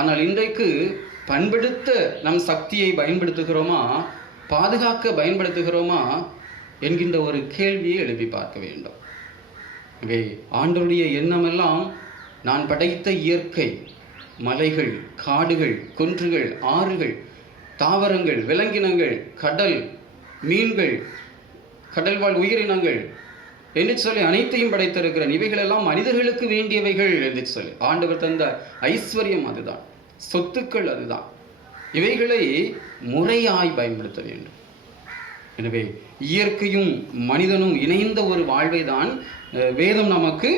ஆனால் இன்றைக்கு பண்படுத்த நம் சக்தியை பயன்படுத்துகிறோமா, பாதுகாக்க பயன்படுத்துகிறோமா என்கின்ற ஒரு கேள்வியை எழுப்பி பார்க்க வேண்டும். எனவே ஆண்டவருடைய எண்ணமெல்லாம் நான் படைத்த இயற்கை, மலைகள், காடுகள், குன்றுகள், ஆறுகள், தாவரங்கள், விலங்கினங்கள், கடல், மீன்கள், கடல்வாழ் உயிரினங்கள் என்று சொல்லி அனைத்தையும் படைத்திருக்கிறேன். இவைகளெல்லாம் மனிதர்களுக்கு வேண்டியவைகள் என்று சொல்லி ஆண்டவர் தந்த ஐஸ்வர்யம் அதுதான், சொத்துக்கள் அதுதான். இவைகளை முறையாய் பயன்படுத்த வேண்டும். எனவே இயற்கையும் மனிதனும் இணைந்த ஒரு வாழ்வை தான் வேதம் நமக்கு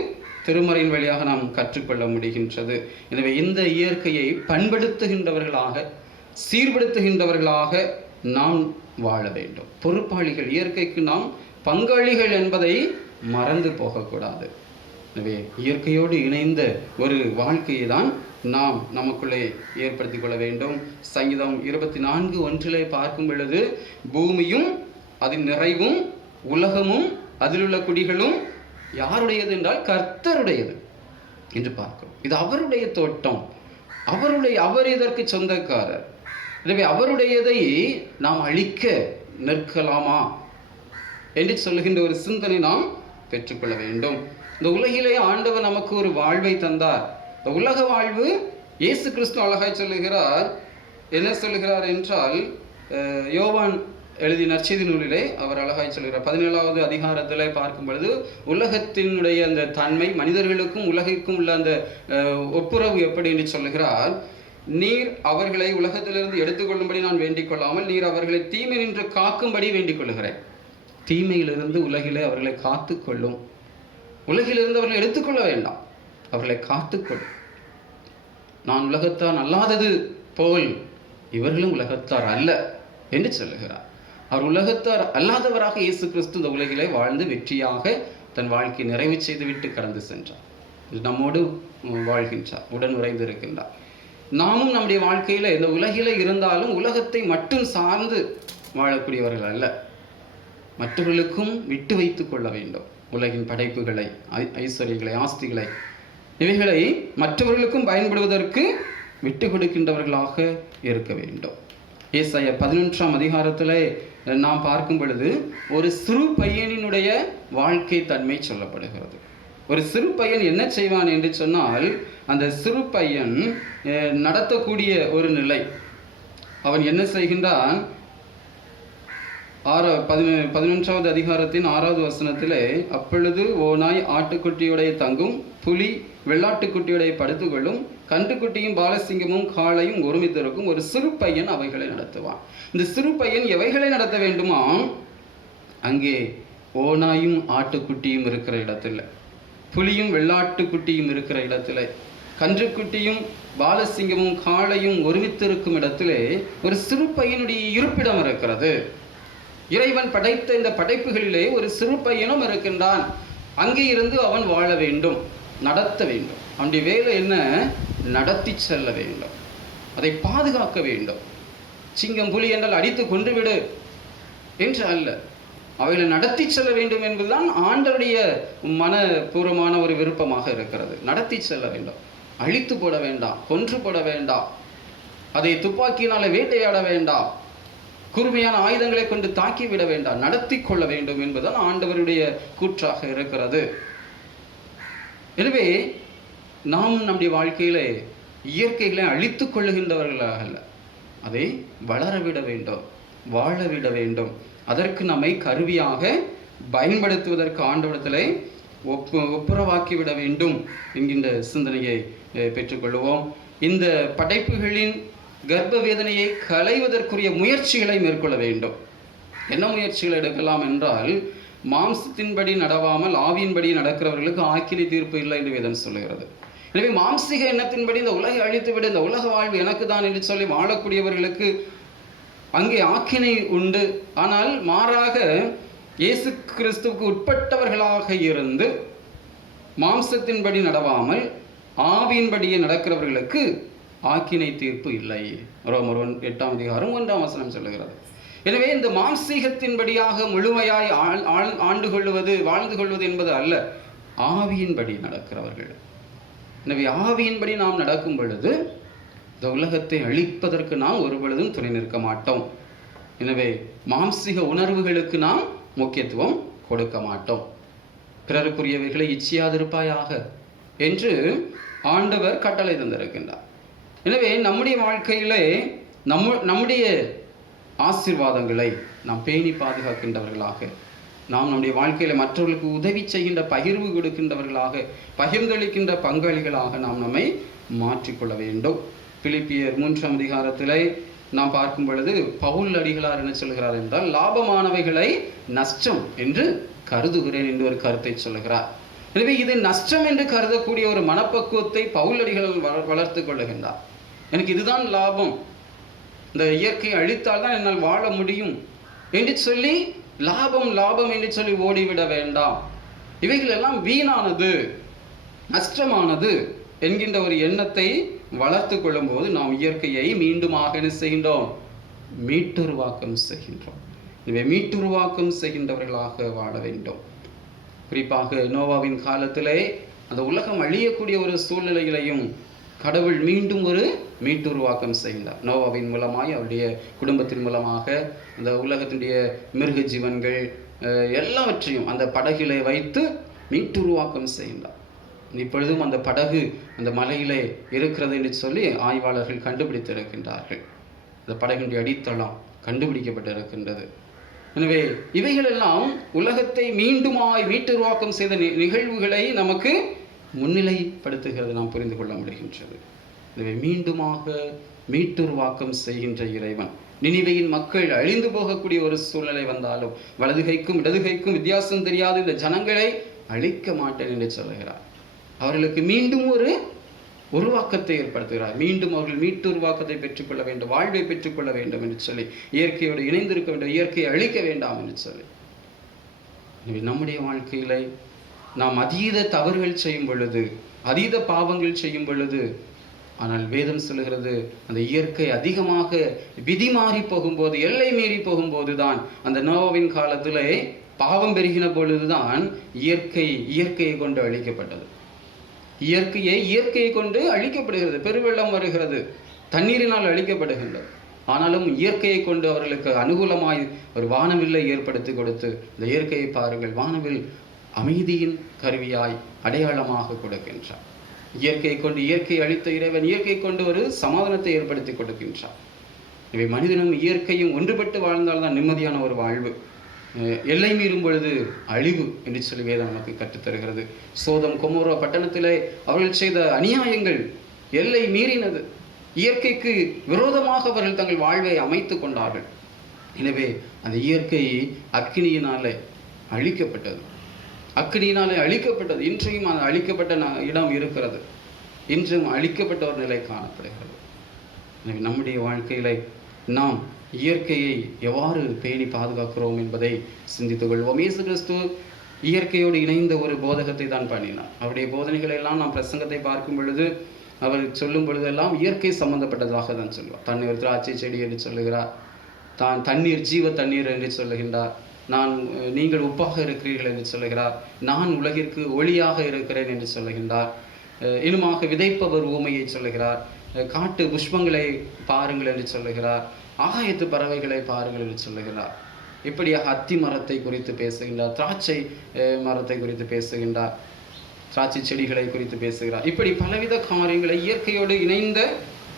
திருமறையின் வழியாக நாம் கற்றுக்கொள்ள முடிகின்றது. எனவே இந்த இயற்கையை பண்படுத்துகின்றவர்களாக, சீர்படுத்துகின்றவர்களாக நாம் வாழ வேண்டும். பொறுப்பாளிகள், இயற்கைக்கு நாம் பங்காளிகள் என்பதை மறந்து போகக்கூடாது. எனவே இயற்கையோடு இணைந்த ஒரு வாழ்க்கையை தான் நாம் நமக்குள்ளே ஏற்படுத்திக் கொள்ள வேண்டும். சங்கீதம் 24:1 பார்க்கும் பொழுது, பூமியும் அதன் நிறைவும் உலகமும் அதிலுள்ள குடிகளும் யாருடையது என்றால் கர்த்தருடையது என்று பார்க்கிறோம். இது அவருடைய தோட்டம், அவர் இதற்கு சொந்தக்காரர். எனவே அவருடையதை நாம் அழிக்க நிற்கலாமா என்று சொல்லுகின்ற ஒரு சிந்தனை நாம் பெற்றுக்கொள்ள வேண்டும். இந்த உலகிலே ஆண்டவர் நமக்கு ஒரு வாழ்வை தந்தார். இந்த உலக வாழ்வு இயேசு கிறிஸ்து அழகாய் சொல்லுகிறார். என்ன சொல்லுகிறார் என்றால், யோவான் எழுதி நற்செய்தி நூலிலே அவர் அழகாய் சொல்கிறார். 17வது அதிகாரத்தில் பார்க்கும் பொழுது, உலகத்தினுடைய அந்த தன்மை, மனிதர்களுக்கும் உலகிற்கும் உள்ள அந்த ஒப்புரவு எப்படி என்று சொல்லுகிறார். நீர் அவர்களை உலகத்திலிருந்து எடுத்துக்கொள்ளும்படி நான் வேண்டிக் கொள்ளாமல், நீர் அவர்களை தீமை நின்று காக்கும்படி வேண்டிக் கொள்ளுகிறேன். தீமையிலிருந்து உலகிலே அவர்களை காத்துக்கொள்ளும். உலகிலிருந்து அவர்களை எடுத்துக்கொள்ள வேண்டாம், அவர்களை காத்துக்கொள்ளும். நான் உலகத்தார் அல்லாதது போல் இவர்களும் உலகத்தார் அல்ல என்று சொல்லுகிறார். அவர் உலகத்தார் அல்லாதவராக இயேசு கிறிஸ்து இந்த உலகிலே வாழ்ந்து வெற்றியாக தன் வாழ்க்கையை நிறைவு செய்துவிட்டு கடந்து சென்றார். நம்மோடு வாழ்கின்றார், உடன் உறைந்து இருக்கின்றார். நாமும் நம்முடைய வாழ்க்கையில இந்த உலகில இருந்தாலும் உலகத்தை மட்டும் சார்ந்து வாழக்கூடியவர்கள் அல்ல, மற்றவர்களுக்கும் விட்டு வைத்துக் கொள்ள வேண்டும். உலகின் படைப்புகளை, ஐஸ்வர்யங்களை, ஆஸ்திகளை, இவைகளை மற்றவர்களுக்கும் பயன்படுவதற்கு விட்டு கொடுக்கின்றவர்களாக இருக்க வேண்டும். ஏசாயா 11ஆம் அதிகாரத்தில் நாம் பார்க்கும் பொழுது ஒரு சிறு பையனினுடைய வாழ்க்கை தன்மை சொல்லப்படுகிறது. ஒரு சிறு பையன் என்ன செய்வான் என்று சொன்னால், அந்த சிறு பையன் நடத்தக்கூடிய ஒரு நிலை. அவன் என்ன செய்கின்றான்? 11வது அதிகாரத்தின் 6வது வசனத்திலே, அப்பொழுது ஓநாய் ஆட்டுக்குட்டியுடைய தங்கும், புலி வெள்ளாட்டுக்குட்டியுடைய படுத்துக்கொள்ளும், கன்றுக்குட்டியும் பாலசிங்கமும் காளையும் ஒருமித்திருக்கும், ஒரு சிறு பையன் அவைகளை நடத்துவான். இந்த சிறு பையன் எவைகளை நடத்த வேண்டுமா? அங்கே ஓநாயும் ஆட்டுக்குட்டியும் இருக்கிற இடத்துல, புலியும் வெள்ளாட்டுக்குட்டியும் இருக்கிற இடத்துல, கன்றுக்குட்டியும் பாலசிங்கமும் காளையும் ஒருமித்திருக்கும் இடத்திலே ஒரு சிறு பையனுடைய இருப்பிடம் இருக்கிறது. இறைவன் படைத்த இந்த படைப்புகளிலே ஒரு சிறு பையனும் இருக்கின்றான். அங்கே இருந்து அவன் வாழ வேண்டும், நடத்த வேண்டும். அவனுடைய வேலை என்ன? நடத்தி செல்ல வேண்டும், அதை பாதுகாக்க வேண்டும். சிங்கம் புலி என்றால் அடித்து கொன்றுவிடு என்று அல்ல, அவைகளை நடத்தி செல்ல வேண்டும் என்பதுதான் ஆண்டவருடைய மனப்பூர்வமான ஒரு விருப்பமாக இருக்கிறது. நடத்தி செல்ல வேண்டும், அழித்து போட வேண்டாம், கொன்று போட வேண்டாம், அதை துப்பாக்கியினால வேட்டையாட வேண்டாம், கூர்மையான ஆயுதங்களை கொண்டு தாக்கிவிட வேண்டாம், நடத்தி கொள்ள வேண்டும் என்பதுதான் ஆண்டவருடைய கூற்றாக இருக்கிறது. எனவே நாம் நம்முடைய வாழ்க்கையிலே இயற்கைகளை அழித்து கொள்ளுகின்றவர்களாக அல்ல, அதை வளரவிட வேண்டும், வாழவிட வேண்டும். அதற்கு நம்மை கருவியாக பயன்படுத்துவதற்கு ஆண்டவரிடத்திலே ஒப்புரவாக்கிவிட வேண்டும் என்கின்ற சிந்தனையை பெற்றுக்கொள்வோம். இந்த படைப்புகளின் கர்ப்ப வேதனையை களைவதற்குரிய முயற்சிகளை மேற்கொள்ள வேண்டும். என்ன முயற்சிகள் எடுக்கலாம் என்றால், மாம்சத்தின்படி நடவாமல் ஆவியின்படி நடக்கிறவர்களுக்கு ஆக்கினை தீர்ப்பு இல்லை என்று வேதம் சொல்லுகிறது. எனவே மாம்சிக எண்ணத்தின்படி இந்த உலகை அழித்துவிட, இந்த உலக வாழ்வு எனக்கு தான் என்று சொல்லி வாழக்கூடியவர்களுக்கு அங்கே ஆக்கினை உண்டு. ஆனால் மாறாக இயேசு கிறிஸ்துவுக்கு உட்பட்டவர்களாக இருந்து மாம்சத்தின்படி நடவாமல் ஆவியின்படியே நடக்கிறவர்களுக்கு ஆக்கினை தீர்ப்பு இல்லை. ரோமர் 8:1 சொல்லுகிறது. எனவே இந்த மாம்சீகத்தின்படியாக முழுமையாய் ஆண்டு கொள்வது, வாழ்ந்து கொள்வது என்பது அல்ல, ஆவியின்படி நடக்கிறவர்கள். எனவே ஆவியின்படி நாம் நடக்கும் பொழுது இந்த உலகத்தை அழிப்பதற்கு நாம் ஒரு பொழுதும் துணை நிற்க மாட்டோம். எனவே மாம்சீக உணர்வுகளுக்கு நாம் முக்கியத்துவம் கொடுக்க மாட்டோம். பிறருக்குரியவைகளை இச்சியாதிருப்பாயாக என்று ஆண்டவர் கட்டளை தந்திருக்கின்றார். எனவே நம்முடைய வாழ்க்கையிலே நம்முடைய ஆசீர்வாதங்களை நாம் பேணி பாதுகாக்கின்றவர்களாக, நாம் நம்முடைய வாழ்க்கையில் மற்றவர்களுக்கு உதவி செய்கின்ற, பகிர்வு கொடுக்கின்றவர்களாக, பகிர்ந்தளிக்கின்ற பங்காளிகளாக நாம் நம்மை மாற்றிக்கொள்ள வேண்டும். பிலிப்பியர் 3 நாம் பார்க்கும் பொழுது பவுல் அடிகளார் என்ன சொல்கிறார் என்றால், லாபமானவைகளை நஷ்டம் என்று கருதுகிறேன் என்று ஒரு கருத்தை சொல்லுகிறார். எனவே இது நஷ்டம் என்று கருதக்கூடிய ஒரு மனப்பக்குவத்தை பவுல் அடிகள் வளர்த்து கொள்ளுகின்றார். எனக்கு இதுதான் லாபம், இந்த இயற்கையை அழித்தால் தான் என்னால் வாழ முடியும் என்று சொல்லி லாபம் லாபம் என்று சொல்லி ஓடிவிட வேண்டாம். இவைகள் எல்லாம் வீணானது, நஷ்டமானது என்கின்ற ஒரு எண்ணத்தை வளர்த்து கொள்ளும் போது நாம் இயற்கையை மீண்டுமாக என்ன செய்கின்றோம்? மீட்டுருவாக்கம் செய்கின்றோம். எனவே மீட்டுருவாக்கம் செய்கின்றவர்களாக வாழ வேண்டும். குறிப்பாக நோவாவின் காலத்திலே அந்த உலகம் அழியக்கூடிய ஒரு சூழ்நிலையிலையும் கடவுள் மீண்டும் ஒரு மீட்டுருவாக்கம் செய்கின்றார். நோவாவின் மூலமாய், அவருடைய குடும்பத்தின் மூலமாக அந்த உலகத்தினுடைய மிருக ஜீவன்கள் எல்லாவற்றையும் அந்த படகிலே வைத்து மீட்டுருவாக்கம் செய்கின்றார். இப்பொழுதும் அந்த படகு அந்த மலையிலே இருக்கிறது என்று சொல்லி ஆய்வாளர்கள் கண்டுபிடித்திருக்கின்றார்கள். அந்த படகினுடைய அடித்தளம் கண்டுபிடிக்கப்பட்டிருக்கின்றது. எனவே இவைகளெல்லாம் உலகத்தை மீண்டுமாய் மீட்டுருவாக்கம் செய்த நிகழ்வுகளை நமக்கு முன்னிலைப்படுத்துகிறது, நாம் புரிந்து கொள்ள முடிகின்றது. எனவே மீண்டுமாக மீட்டுருவாக்கம் செய்கின்ற இறைவன், நினிவேயின் மக்கள் அழிந்து போகக்கூடிய ஒரு சூழ்நிலை வந்தாலும் வலதுகைக்கும் இடதுகைக்கும் வித்தியாசம் தெரியாத இந்த ஜனங்களை அழிக்க மாட்டேன் என்று சொல்லுகிறார். அவர்களுக்கு மீண்டும் ஒரு உருவாக்கத்தை ஏற்படுத்துகிறார். மீண்டும் அவர்கள் மீட்டுருவாக்கத்தை பெற்றுக்கொள்ள வேண்டும், வாழ்வை பெற்றுக்கொள்ள வேண்டும் என்று சொல்லி, இயற்கையோடு இணைந்திருக்க வேண்டும், இயற்கையை அழிக்க வேண்டாம் என்று சொல்லி. எனவே நம்முடைய வாழ்க்கையில நாம் அதீத தவறுகள் செய்யும் பொழுது, அதீத பாவங்கள் செய்யும் பொழுது, ஆனால் வேதம் சொல்லுகிறது அந்த இயற்கை அதிகமாக விதி மாறி போகும்போது, எல்லை மீறி போகும்போது தான், அந்த நோவாவின் காலத்திலே பாவம் பெருகின பொழுதுதான் இயற்கையை கொண்டு அழிக்கப்பட்டது. இயற்கையை கொண்டு அழிக்கப்படுகிறது. பெருவெள்ளம் வருகிறது, தண்ணீரினால் அழிக்கப்படுகின்றது. ஆனாலும் இயற்கையை கொண்டு அவர்களுக்கு அனுகூலமாய் ஒரு வானவில்லை ஏற்படுத்தி கொடுத்து, இந்த இயற்கையை பாருங்கள், வானவில் அமைதியின் கருவியாய் அடையாளமாக கொடுக்கின்றார். இயற்கையை கொண்டு, இயற்கையை அழித்த இறைவன் இயற்கை கொண்டு ஒரு சமாதானத்தை ஏற்படுத்தி கொடுக்கின்றார். இவை மனிதனும் இயற்கையும் ஒன்றுபட்டு வாழ்ந்தால்தான் நிம்மதியான ஒரு வாழ்வு. எல்லை மீறும் பொழுது அழிவு என்று சொல்லி வேதம் நமக்கு கற்றுத்தருகிறது. சோதம் கொமோரா பட்டணத்திலே அவர்கள் செய்த அநியாயங்கள் எல்லை மீறினது. இயற்கைக்கு விரோதமாக அவர்கள் தங்கள் வாழ்வை அமைத்து கொண்டார்கள். எனவே அந்த இயற்கை அக்கினியினாலே அழிக்கப்பட்டது. அக்கினியினாலே அழிக்கப்பட்டது. இன்றையும் அந்த அழிக்கப்பட்ட இடம் இருக்கிறது. இன்றும் அழிக்கப்பட்ட ஒரு நிலை காணப்படுகிறது. எனவே நம்முடைய வாழ்க்கையில நாம் இயற்கையை எவ்வாறு பேணி பாதுகாக்கிறோம் என்பதை சிந்தித்துக் கொள்வோம். இயேசு கிறிஸ்து இயற்கையோடு இணைந்த ஒரு போதகத்தை தான் பண்ணினார். அவருடைய போதனைகளை எல்லாம் நாம் பிரசங்கத்தை பார்க்கும் பொழுது, அவர் சொல்லும் பொழுதெல்லாம் இயற்கை சம்பந்தப்பட்டதாக தான் சொல்லுவார். தண்ணீர் திராட்சை செடி என்று சொல்லுகிறார், தண்ணீர் ஜீவ தண்ணீர் என்று சொல்லுகின்றார், நீங்கள் உப்பாக இருக்கிறீர்கள் என்று சொல்லுகிறார், நான் உலகிற்கு ஒளியாக இருக்கிறேன் என்று சொல்லுகின்றார். இன்னுமாக விதைப்பவர் ஊமையை சொல்லுகிறார், காட்டு புஷ்பங்களை பாருங்கள் என்று சொல்லுகிறார், ஆகாயத்து பறவைகளை பாருங்கள் என்று சொல்லுகிறார். இப்படியாக அத்தி மரத்தை குறித்து பேசுகின்றார், திராட்சை மரத்தை குறித்து பேசுகின்றார், திராட்சை செடிகளை குறித்து பேசுகிறார். இப்படி பலவித காரியங்களை, இயற்கையோடு இணைந்த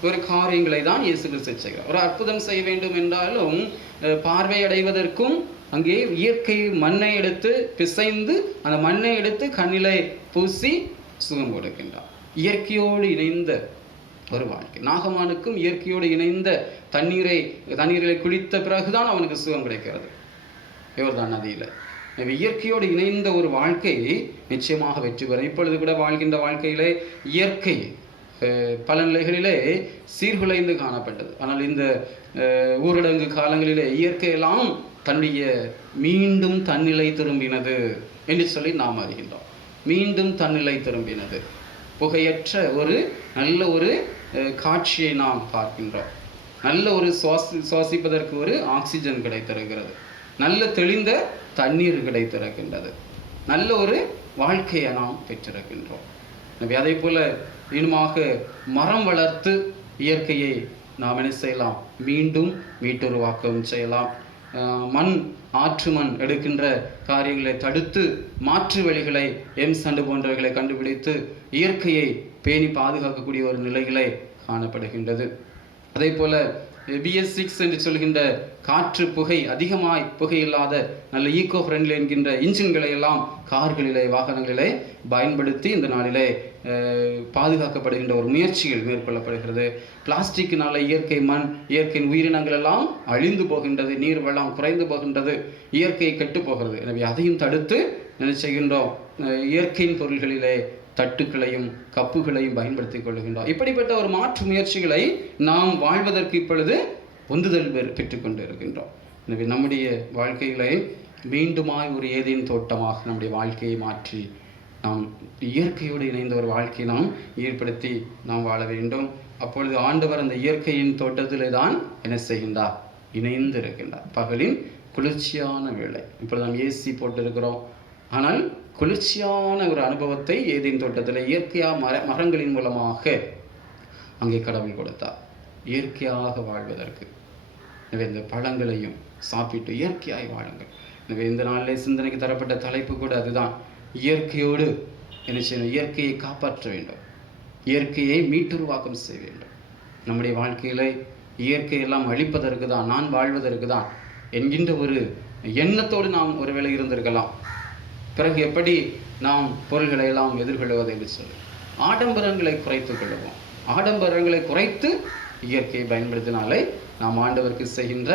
ஒரு காரியங்களை தான் இயேசு கிறிஸ்து செய்கிறார். ஒரு அற்புதம் செய்ய வேண்டும் என்றாலும் பார்வை அடைவதற்கும் அங்கே இயற்கை மண்ணை எடுத்து பிசைந்து அந்த மண்ணை எடுத்து கண்ணிலை பூசி சுகம் கொடுக்கின்றார். இயற்கையோடு இணைந்த ஒரு வாழ்க்கை. நாகமானுக்கும் இயற்கையோடு இணைந்த தண்ணீரை குளித்த பிறகுதான் அவனுக்கு சுகம் கிடைக்கிறது யோர்தான் நதியில். இயற்கையோடு இணைந்த ஒரு வாழ்க்கை நிச்சயமாக வெற்றி பெறும். இப்பொழுது கூட வாழ்கின்ற வாழ்க்கையிலே இயற்கை பல நிலைகளிலே சீர்குலைந்து காணப்பட்டது. ஆனால் இந்த ஊரடங்கு காலங்களிலே இயற்கையெல்லாம் தன்னுடைய மீண்டும் தன்னிலை திரும்பினது என்று சொல்லி நாம் அறிகின்றோம். மீண்டும் தன்னிலை திரும்பினது. புகையற்ற ஒரு நல்ல ஒரு காட்சியை நாம் பார்க்கின்றோம். நல்ல ஒரு சுவாசிப்பதற்கு ஒரு ஆக்சிஜன் கிடைத்திருக்கிறது, நல்ல தெளிந்த தண்ணீர் கிடைத்திருக்கின்றது, நல்ல ஒரு வாழ்க்கையை நாம் பெற்றிருக்கின்றோம். அதே போல இன்னுமாக மரம் வளர்த்து இயற்கையை நாம் என்ன செய்யலாம், மீண்டும் மீட்டுருவாக்கம் செய்யலாம். ஆற்று மண் எடுக்கின்ற காரியங்களை தடுத்து மாற்று வழிகளை எம்சண்டு போன்றவைகளை கண்டுபிடித்து இயற்கையை பேணி பாதுகாக்கக்கூடிய ஒரு நிலைகளை காணப்படுகின்றது. அதே போல BS6 என்று சொல்கின்ற காற்று புகை அதிகமாய் புகை இல்லாத நல்ல ஈகோ ஃப்ரெண்ட்லி என்கின்ற இன்ஜின்களை எல்லாம் கார்களிலே வாகனங்களிலே பயன்படுத்தி இந்த நாளிலே பாதுகாக்கப்படுகின்ற ஒரு முயற்சிகள் மேற்கொள்ளப்படுகிறது. பிளாஸ்டிக்கினால இயற்கை மண், இயற்கையின் உயிரினங்கள் எல்லாம் அழிந்து போகின்றது, நீர் வளம் குறைந்து போகின்றது, இயற்கை கெட்டு போகிறது. எனவே அதையும் தடுத்து என்ன செய்கின்றோம், இயற்கையின் பொருள்களிலே தட்டுக்களையும் கப்புகளையும் பயன்படுத்திக் கொள்கின்றோம். இப்படிப்பட்ட ஒரு மாற்று முயற்சிகளை நாம் வாழ்வதற்கு இப்பொழுது உந்துதல் பெற்றுக்கொண்டு இருக்கின்றோம். எனவே நம்முடைய வாழ்க்கைகளை மீண்டுமாய் ஒரு ஏதேன் தோட்டமாக நம்முடைய வாழ்க்கையை மாற்றி நாம் இயற்கையோடு இணைந்த ஒரு வாழ்க்கையை நாம் ஏற்படுத்தி நாம் வாழ வேண்டும். அப்பொழுது ஆண்டவர் அந்த இயற்கையின் தோட்டத்திலே தான் என்ன செய்கின்றார், இணைந்து இருக்கின்றார். பகலின் குளிர்ச்சியான வேளை, இப்பொழுது நாம் ஏசி போட்டிருக்கிறோம், ஆனால் குளிர்ச்சியான ஒரு அனுபவத்தை ஏதேன் தோட்டத்தில் இயற்கையாக மரங்களின் மூலமாக அங்கே கடவுள் கொடுத்தார், இயற்கையாக வாழ்வதற்கு. எனவே இந்த பழங்களையும் சாப்பிட்டு இயற்கையாய் வாழுங்கள். எனவே இந்த நாளிலே சிந்தனைக்கு தரப்பட்ட தலைப்பு கூட அதுதான், இயற்கையோடு என்ன செய்யணும், இயற்கையை காப்பாற்ற வேண்டும், இயற்கையை மீட்டுருவாக்கம் செய்ய வேண்டும். நம்முடைய வாழ்க்கையில இயற்கையெல்லாம் அழிப்பதற்கு தான், நான் வாழ்வதற்கு தான் என்கின்ற ஒரு எண்ணத்தோடு நாம் ஒருவேளை இருந்திருக்கலாம். பிறகு எப்படி நாம் பொருள்களை எல்லாம் எதிர்கொள்வது என்று சொல்லி ஆடம்பரங்களை குறைத்துக் கொள்வோம். ஆடம்பரங்களை குறைத்து இயற்கையை பயன்படுத்தினாலே நாம் ஆண்டவருக்கு செய்கின்ற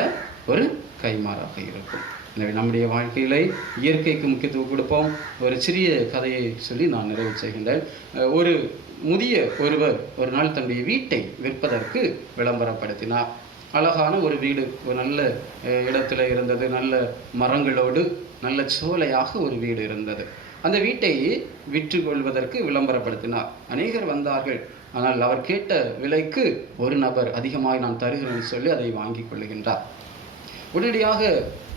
ஒரு கைமாறாக இருக்கும். எனவே நம்முடைய வாழ்க்கையில இயற்கைக்கு முக்கியத்துவம் கொடுப்போம். ஒரு சிறிய கதையை சொல்லி நான் நிறைவு செய்கின்றேன். ஒரு முதிய ஒருவர் ஒரு நாள் தன்னுடைய வீட்டை விற்பதற்கு விளம்பரப்படுத்தினார். அழகான ஒரு வீடு, ஒரு நல்ல இடத்துல இருந்தது, நல்ல மரங்களோடு நல்ல சோலையாக ஒரு வீடு இருந்தது. அந்த வீட்டை விற்று கொள்வதற்கு விளம்பரப்படுத்தினார். அநேகர் வந்தார்கள். ஆனால் அவர் கேட்ட விலைக்கு ஒரு நபர் அதிகமாக நான் தருகிறேன் சொல்லி அதை வாங்கி கொள்ளுகின்றார். உடனடியாக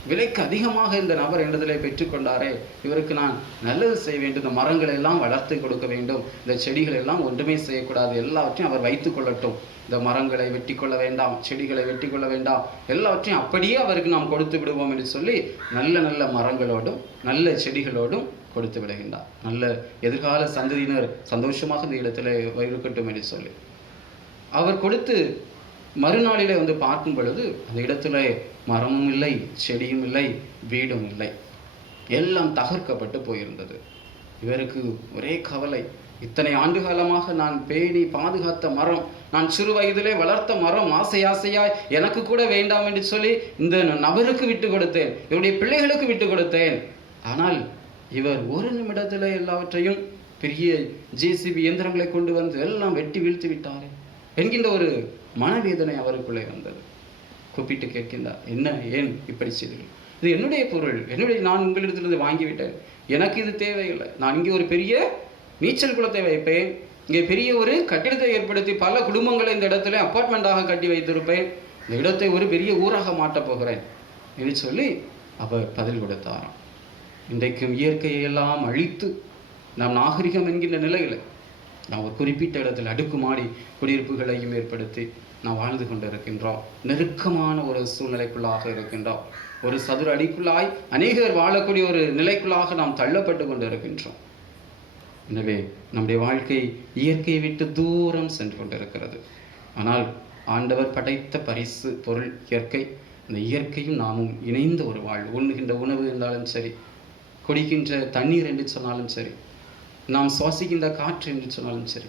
விலைக்கு அதிகமாக இந்த நபர் இடத்திலே பெற்றுக்கொண்டாரே, இவருக்கு நான் நல்லது செய்ய வேண்டும், இந்த மரங்களை எல்லாம் வளர்த்து கொடுக்க வேண்டும், இந்த செடிகள் எல்லாம் ஒன்றுமே செய்யக்கூடாது, எல்லாவற்றையும் அவர் வைத்துக் கொள்ளட்டும், இந்த மரங்களை வெட்டி கொள்ள வேண்டாம், செடிகளை வெட்டி கொள்ள வேண்டாம், எல்லாவற்றையும் அப்படியே அவருக்கு நாம் கொடுத்து விடுவோம் என்று சொல்லி நல்ல நல்ல மரங்களோடும் நல்ல செடிகளோடும் கொடுத்து விடுகின்றார். நல்ல எதிர்கால சந்ததியினர் சந்தோஷமாக இந்த இடத்துல இருக்கட்டும் என்று சொல்லி அவர் கொடுத்து மறுநாளிலே வந்து பார்க்கும் பொழுது அந்த இடத்துல மரமும் இல்லை, செடியும் இல்லை, வீடும் இல்லை, எல்லாம் தகர்க்கப்பட்டு போயிருந்தது. இவருக்கு ஒரே கவலை, இத்தனை ஆண்டு காலமாக நான் பேணி பாதுகாத்த மரம், நான் சிறு வயதிலே வளர்த்த மரம், ஆசை ஆசையாய் எனக்கு கூட வேண்டாம் என்று சொல்லி இந்த நபருக்கு விட்டு கொடுத்தேன், இவருடைய பிள்ளைகளுக்கு விட்டு கொடுத்தேன். ஆனால் இவர் ஒரு நிமிடத்தில் எல்லாவற்றையும் பெரிய ஜேசிபி இயந்திரங்களை கொண்டு வந்து எல்லாம் வெட்டி வீழ்த்தி விட்டாரே என்கின்ற ஒரு மனவேதனை அவருக்குள்ளே வந்தது. கூப்பிட்டு கேட்கின்றார், என்ன, ஏன் இப்படி செய்தீர்கள்? இது என்னுடைய பொருள், நான் உங்களிடத்திலிருந்து வாங்கிவிட்டேன், எனக்கு இது தேவையில்லை. நான் இங்கே ஒரு பெரிய நீச்சல் குளத்தை வைப்பேன், இங்கே பெரிய ஒரு கட்டிடத்தை ஏற்படுத்தி பல குடும்பங்களை இந்த இடத்துல அப்பார்ட்மெண்ட்டாக கட்டி வைத்திருப்பேன், இந்த இடத்தை ஒரு பெரிய ஊராக மாற்றப் போகிறேன் என்று சொல்லி அவர் பதில் கொடுத்தாராம். இன்றைக்கும் இயற்கையை எல்லாம் அழித்து நாம் நாகரிகம் என்கின்ற நிலையில் நாம் ஒரு குறிப்பிட்ட இடத்தில் அடுக்குமாடி குடியிருப்புகளையும் ஏற்படுத்தி நாம் வாழ்ந்து கொண்டிருக்கின்றோம். நெருக்கமான ஒரு சூழ்நிலைக்குள்ளாக இருக்கின்றோம். ஒரு சதுர அடிக்குள்ளாய் அநேகர் வாழக்கூடிய ஒரு நிலைக்குள்ளாக நாம் தள்ளப்பட்டு கொண்டிருக்கின்றோம். எனவே நம்முடைய வாழ்க்கை இயற்கையை விட்டு தூரம் சென்று கொண்டிருக்கிறது. ஆனால் ஆண்டவர் படைத்த பரிசு பொருள் இயற்கை. அந்த இயற்கையும் நாமும் இணைந்த ஒரு வாழ்வு. உண்ணுகின்ற உணவு இருந்தாலும் சரி, குடிக்கின்ற தண்ணீர் என்று சொன்னாலும் சரி, நாம் சுவாசிக்கின்ற காற்று என்று சொன்னாலும் சரி,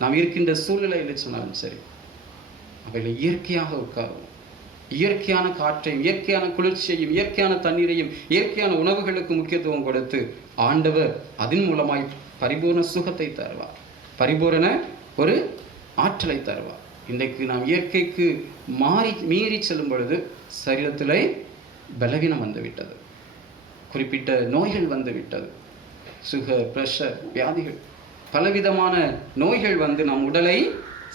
நாம் இருக்கின்ற சூழ்நிலை என்று சொன்னாலும் சரி, அவைகளை இயற்கையாக உட்காரும். இயற்கையான காற்றையும் இயற்கையான குளிர்ச்சியையும் இயற்கையான தண்ணீரையும் இயற்கையான உணவுகளுக்கு முக்கியத்துவம் கொடுத்து ஆண்டவர் அதன் மூலமாய் பரிபூர்ண சுகத்தை தருவார், பரிபூரண ஒரு ஆற்றலை தருவார். இன்றைக்கு நாம் இயற்கைக்கு மீறி செல்லும் பொழுது சரீரத்திலே பலவீனம் வந்துவிட்டது, குறிப்பிட்ட நோய்கள் வந்துவிட்டது, சுகர், பிரஷர், வியாதிகள், பலவிதமான நோய்கள் வந்து நம் உடலை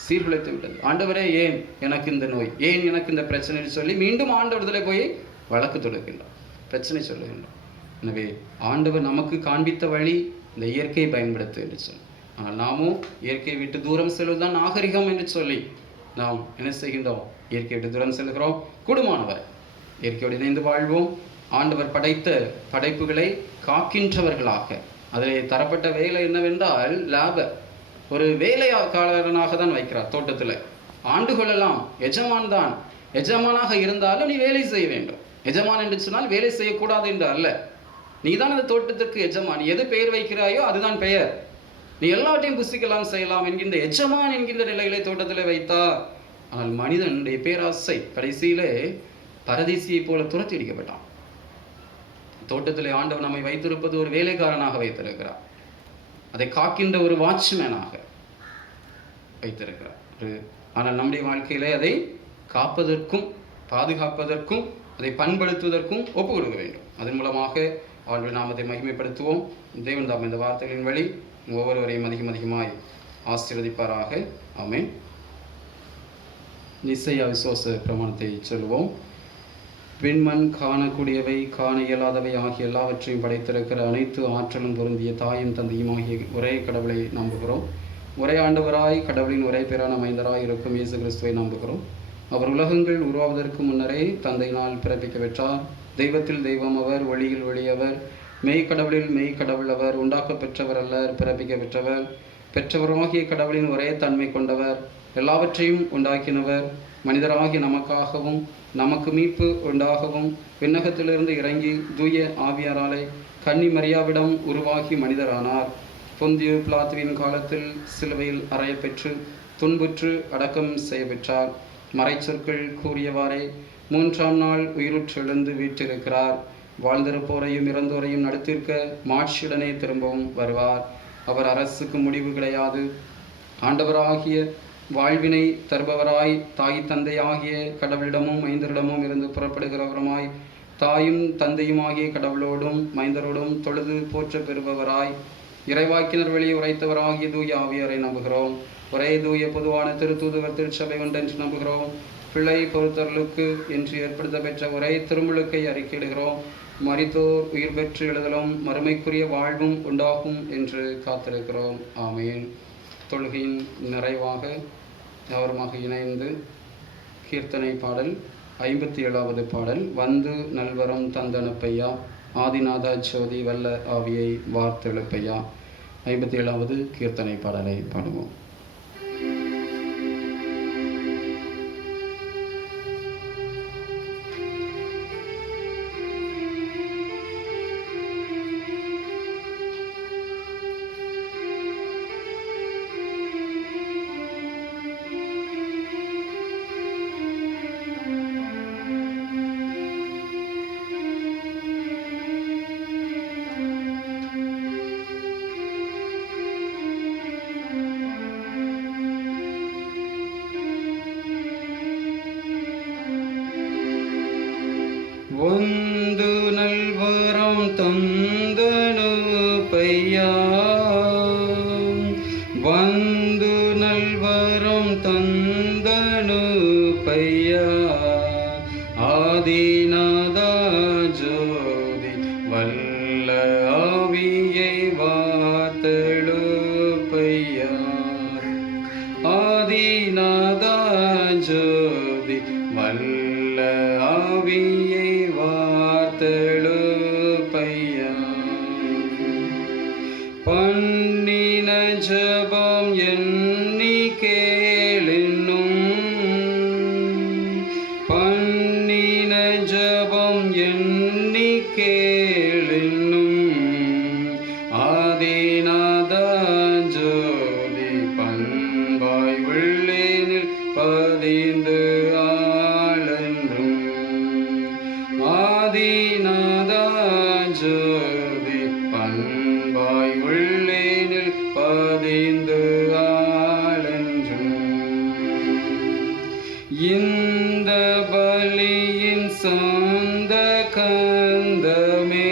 சீர்குலைத்து விட்டது. ஆண்டவரே, ஏன் எனக்கு இந்த நோய், ஏன் எனக்கு இந்த பிரச்சனை சொல்லி மீண்டும் ஆண்டவரத்தில் போய் வழக்கு தொடுக்கின்றோம், பிரச்சனை சொல்லுகின்றோம். எனவே ஆண்டவர் நமக்கு காண்பித்த வழி இந்த இயற்கையை பயன்படுத்து என்று சொல்லி, ஆனால் நாமும் இயற்கையை விட்டு தூரம் செல்வதுதான் நாகரிகம் என்று சொல்லி நாம் என்ன செய்கின்றோம்? இயற்கையை விட்டு தூரம் செல்கிறோம். கூடுமானவர் இயற்கையோடு இணைந்து வாழ்வோம். ஆண்டவர் படைத்த படைப்புகளை காக்கின்றவர்களாக. அதில் தரப்பட்ட வேலை என்னவென்றால் லேபர், ஒரு வேலைக்காரனாக தான் வைக்கிறார் தோட்டத்தில். ஆண்டுகளெல்லாம் எஜமான் தான், எஜமானாக இருந்தாலும் நீ வேலை செய்ய வேண்டும். எஜமான் என்று சொன்னால் வேலை செய்யக்கூடாது என்று அல்ல, நீ தான் அந்த தோட்டத்திற்கு எஜமான், எது பெயர் வைக்கிறாயோ அதுதான் பெயர், நீ எல்லாவற்றையும் புசிக்கலாம் செய்யலாம் என்கின்ற எஜமான் என்கின்ற நிலையிலே தோட்டத்தில் வைத்தார். ஆனால் மனிதனுடைய பேராசை கடைசியிலே பரதேசியை போல துரத்தி அடிக்கப்பட்டான். தோட்டத்திலே ஆண்டவர் நம்மை வைத்திருப்பது ஒரு வேலைக்காரனாக வைத்திருக்கிறார், அதை காக்கின்ற ஒரு வாட்ச்மேனாக வைத்திருக்கிறார். ஆனால் நம்முடைய வாழ்க்கையிலே அதை காப்பதற்கும் பாதுகாப்பதற்கும் அதை பண்படுத்துவதற்கும் ஒப்பு கொடுக்க வேண்டும். அதன் மூலமாக ஆண்டவர் நாமத்தை மகிமைப்படுத்துவோம். தேவன் தாம் இந்த வார்த்தைகளின் வழி ஒவ்வொருவரையும் அதிகமாய் ஆசீர்வதிப்பாராக. ஆமென். நிச்சய விசுவாச பிரமாணத்தை சொல்லுவோம். விண்மண், காணக்கூடியவை காண இயலாதவை ஆகிய எல்லாவற்றையும் படைத்திருக்கிற அனைத்து ஆற்றலும் பொருந்திய தாயும் தந்தையும் ஆகிய ஒரே கடவுளை நம்புகிறோம். ஒரே ஆண்டவராய் கடவுளின் ஒரே பேரான மைந்தராய் இருக்கும் இயேசு கிறிஸ்துவை நம்புகிறோம். அவர் உலகங்கள் உருவாவதற்கு முன்னரே தந்தையினால் பிறப்பிக்க பெற்றார். தெய்வத்தில் தெய்வம் அவர், ஒளியில் ஒளியவர், மெய்க்கடவுளில் மெய்க்கடவுள் அவர், உண்டாக்க பெற்றவர் அல்லர், பிறப்பிக்க பெற்றவர், பெற்றவராகிய கடவுளின் ஒரே தன்மை கொண்டவர், எல்லாவற்றையும் உண்டாக்கினவர், மனிதராகிய நமக்காகவும் நமக்கு மீட்பு உண்டாகவும் விண்ணகத்திலிருந்து இறங்கி தூய ஆவியாராலே கன்னி மரியாவிடம் உருவாகி மனிதரானார். பொந்தியு பிலாத்துவின் காலத்தில் சிலுவையில் அறையப்பெற்று துன்புற்று அடக்கம் செய்ய பெற்றார். மறைச்சொற்கள் கூறியவாறே 3ஆம் நாள் உயிருற்றெழுந்து வீற்றிருக்கிறார். வாழ்ந்திருப்போரையும் இறந்தோரையும் நடுத்திருக்க மாட்சியுடனே திரும்பவும் வருவார். அவர் அரசுக்கு முடிவு கிடையாது. ஆண்டவராகிய வாழ்வினை தருபவராய் தாய் தந்தையாகிய கடவுளிடமும் மைந்தரிடமும் இருந்து புறப்படுகிறவருமாய் தாயும் தந்தையுமாகிய கடவுளோடும் மைந்தரோடும் தொழுது போற்ற பெறுபவராய் இறைவாக்கினர் வழி உரைத்தவராகிய தூய ஆவியாரை நம்புகிறோம். ஒரே தூய பொதுவான திருத்தூதுவர் திருச்சபை ஒன்றென்று நம்புகிறோம். பிள்ளை பொறுத்தருளுக்கு என்று ஏற்படுத்த பெற்ற ஒரே திருமுழுக்கை அறிக்கையிடுகிறோம். மரித்தோர் உயிர் பெற்று எழுதலும் மறுமைக்குரிய வாழ்வும் உண்டாகும் என்று காத்திருக்கிறோம். ஆமேன். தொழுகையின் நிறைவாக யாவருமாக இணைந்து கீர்த்தனை பாடல் 57வது பாடல். வந்து நல்வரம் தந்தனப்பையா ஆதிநாத ஜோதி வல்ல ஆவியை வார்த்தெழுப்பையா. 57வது கீர்த்தனை பாடலை பாடுவோம். நல்வரம் தந்தனு பையா வந்து நல்வரம் தந்தனு பையா ஆதிநாதா ஜோதி வல்ல ஆவியை வார்த்தெழு பையா ஆதிநாதா ஜோதி வல்ல ஆவியை வார்த்தெழு பையா பண்ணின ஜபம் எண்ணி கேளினும் பண்ணின ஜபம் எண்ணி கேளினும் ஆதிநாதா ஜோதி பண்பாய் உள்ளேனில் பதிந்து ஆளென்றும் ஆதிநாதா ஜோதி பண்பாய் உள்ளேனில் பதிந்து ஆளென்றும் இந்த பலியின் சொந்த கந்தமே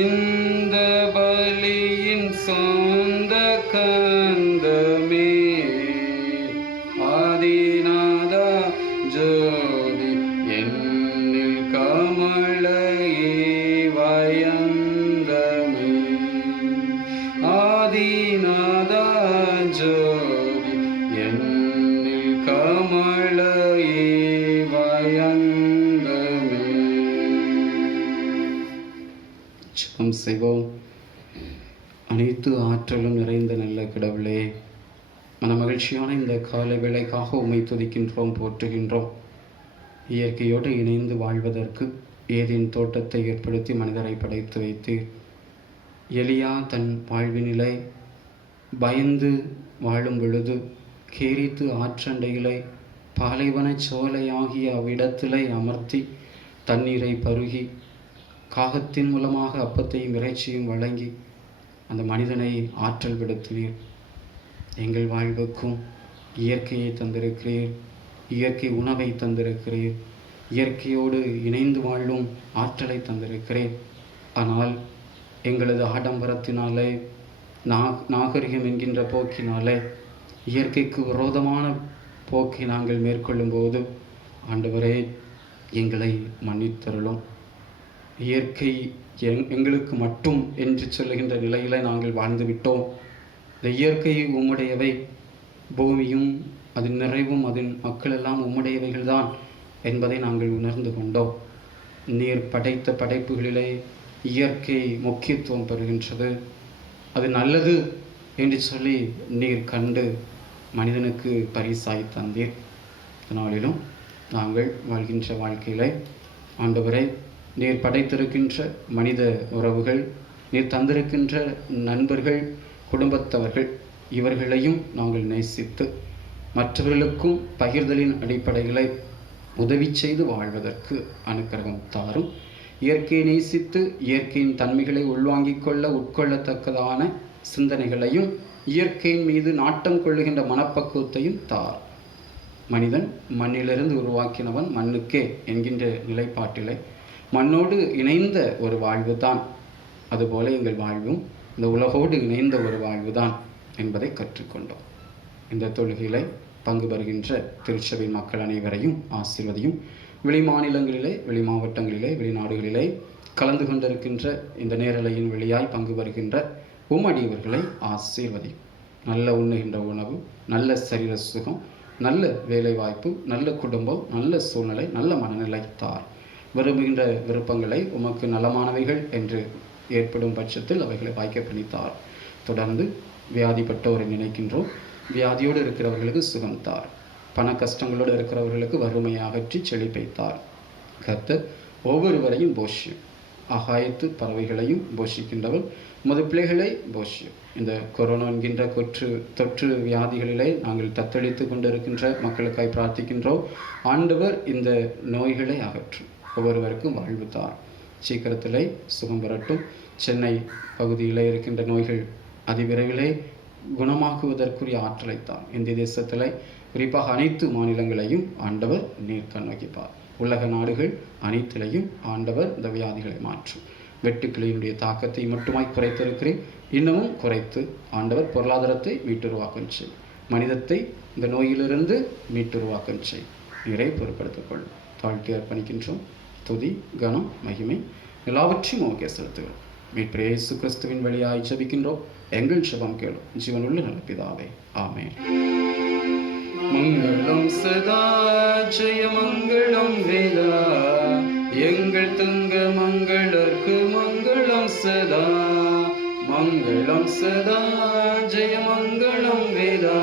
இந்த பலியின் சொந்த கந்தமே ஆதிநாதா ஜோதி என்னில் கமலையே வயந்தமே ஆதிநாதா ஜோதி என்னில் கமலையே வயந்தமே. ஜெபம் செய்வோம். அனைத்து ஆற்றலும் நிறைந்த நல்ல கடவுளே, மனமகிழ்ச்சியான இந்த காலை வேளைக்காக உம்மை துதிக்கின்றோம், போற்றுகின்றோம். இயற்கையோடு இணைந்து வாழ்வதற்கு ஏதேன் தோட்டத்தை ஏற்படுத்தி மனிதரை படைத்து வைத்தீர். எலியா தன் வாழ்வினிலை பயந்து வாழும் பொழுது கேரித்து ஆற்றண்டையிலே பாலைவன சோலையாகிய அவ்விடத்திலே அமர்த்தி தண்ணீரை பருகி காகத்தின் மூலமாக அப்பத்தையும் இறைச்சியும் வழங்கி அந்த மனிதனை ஆற்றல் விடுத்தினீர். எங்கள் வாழ்வுக்கும் இயற்கையை தந்திருக்கிறீர், இயற்கை உணவை தந்திருக்கிறீர், இயற்கையோடு இணைந்து வாழும் ஆற்றலை தந்திருக்கிறீர். ஆனால் எங்களது ஆடம்பரத்தினாலே நாகரிகம் என்கின்ற போக்கினாலே இயற்கைக்கு விரோதமான போக்கை நாங்கள் மேற்கொள்ளும் போது ஆண்டவரே எங்களை மன்னித்தருளும். இயற்கை எங்களுக்கு மட்டும் என்று சொல்லுகின்ற நிலையில நாங்கள் வாழ்ந்து விட்டோம். இந்த இயற்கை உம்முடையவை, பூமியும் அதன் நிறைவும் அதன் மக்கள் எல்லாம் உம்முடையவைகள்தான் என்பதை நாங்கள் உணர்ந்து கொண்டோம். நீர் படைத்த படைப்புகளிலே இயற்கை முக்கியத்துவம் பெறுகின்றது. அது நல்லது என்று சொல்லி நீர் கண்டு மனிதனுக்கு பரிசாய் தந்தீர். இதனாலும் நாங்கள் வாழ்கின்ற வாழ்க்கையிலே ஆண்டவரை நீர் படைத்திருக்கின்ற மனித உறவுகள், நீர் தந்திருக்கின்ற நண்பர்கள், குடும்பத்தவர்கள், இவர்களையும் நாங்கள் நேசித்து மற்றவர்களுக்கும் பகிர்தலின் அடிப்படைகளை உதவி செய்து வாழ்வதற்கு அனுக்கிரகம் தாரும். இயற்கையை நேசித்து இயற்கையின் தன்மைகளை உள்வாங்கிக் கொள்ள உட்கொள்ளத்தக்கதான சிந்தனைகளையும் இயற்கையின் மீது நாட்டம் கொள்ளுகின்ற மனப்பக்குவத்தையும் தார். மனிதன் மண்ணிலிருந்து உருவாக்கினவன் மண்ணுக்கே என்கின்ற நிலைப்பாட்டிலே மண்ணோடு இணைந்த ஒரு வாழ்வு தான். அதுபோல எங்கள் வாழ்வும் இந்த உலகோடு இணைந்த ஒரு வாழ்வு தான் என்பதை கற்றுக்கொண்டோம். இந்த தொழுகையிலே பங்கு பெறுகின்ற திருச்சபை மக்கள் அனைவரையும் ஆசீர்வதியும். வெளி மாநிலங்களிலே, வெளி மாவட்டங்களிலே, வெளிநாடுகளிலே கலந்து கொண்டிருக்கின்ற இந்த நேரலையின் வழியாய் பங்கு பெறுகின்ற உம்மடியவர்களை ஆசீர்வதியும். நல்ல உண்ணுகின்ற உணவு, நல்ல சரீர சுகம், நல்ல வேலைவாய்ப்பு, நல்ல குடும்பம், நல்ல சூழ்நிலை, நல்ல மனநிலை தார். விரும்புகின்ற விருப்பங்களை உமக்கு நலமானவைகள் என்று ஏற்படும் பட்சத்தில் அவைகளை வாய்க்க பண்ணித்தார். தொடர்ந்து வியாதிப்பட்டோரை நினைக்கின்றோம். வியாதியோடு இருக்கிறவர்களுக்கு சுகம் தார். பண கஷ்டங்களோடு இருக்கிறவர்களுக்கு வறுமையை அகற்றி செழிப்பைத்தார். கர்த்தர் ஒவ்வொருவரையும் போஷியும். ஆகாயத்து பறவைகளையும் போஷிக்கின்றவர், உமது பிள்ளைகளை போஷியும். இந்த கொரோனா என்கின்ற தொற்று வியாதிகளிலே நாங்கள் தத்தளித்து கொண்டிருக்கின்ற மக்களுக்காய் பிரார்த்திக்கின்றோம். ஆண்டவர் இந்த நோய்களை அகற்றும். ஒவ்வொருவருக்கும் வாழ்வு தார். சீக்கிரத்திலே சுகம் பெறட்டும். சென்னை பகுதியிலே இருக்கின்ற நோய்கள் அதிவிரைவிலே குணமாக்குவதற்குரிய ஆற்றலைத்தான் இந்திய தேசத்திலே குறிப்பாக அனைத்து மாநிலங்களையும் ஆண்டவர் நீர் கண்ணோக்கிப்பார். உலக நாடுகள் அனைத்திலையும் ஆண்டவர் இந்த வியாதிகளை மாற்றும். வெட்டுக்கிளியினுடைய தாக்கத்தை மட்டுமாய் குறைத்திருக்கிறேன், இன்னமும் குறைத்து ஆண்டவர் பொருளாதாரத்தை மீட்டுருவாக்கம் செய், மனிதத்தை இந்த நோயிலிருந்து மீட்டுருவாக்கம் செய். நீரை பொருட்படுத்திக் கொள்ளும். தாழ்த்தி அர்ப்பணிக்கின்றோம். துதி, கனம், மகிமை எல்லாவற்றையும் உமக்கே செலுத்துகிறோம். மீட்பர் இயேசு கிறிஸ்துவின் வழியாய் ஜெபிக்கின்றோம். எங்கள் ஜெபம் கேளும் ஜீவனுள்ள நல்ல பிதாவே, ஆமென். மங்களம் சதா ஜெய மங்களம் வேதா, எங்கள் தங்க மங்களர்க்கு மங்களம் சதா. மங்களம் சதா ஜெய மங்களம் வேதா,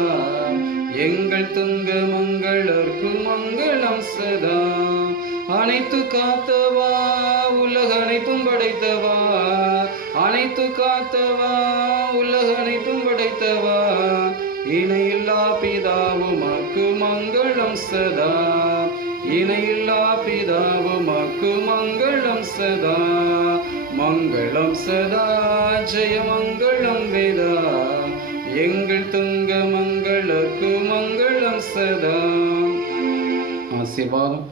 எங்கள் துங்க மங்களர்க்கு மங்களம் சதா. அனைத்து காத்தவா, உலக அனைத்தும் படைத்தவா, அனைத்து காத்தவா, உலக அனைத்தும் படைத்தவா, இணையில்லா பிதாவுமக்கு மங்களம் சதா. இணையில்லா பிதாவுமக்கு மங்களம் சதா. மங்களம் சதா ஜெய மங்களம் வேதா, எங்கள் துங்க மங்களர்க்கு மங்களம் சதா. ஆசீர்வாதம்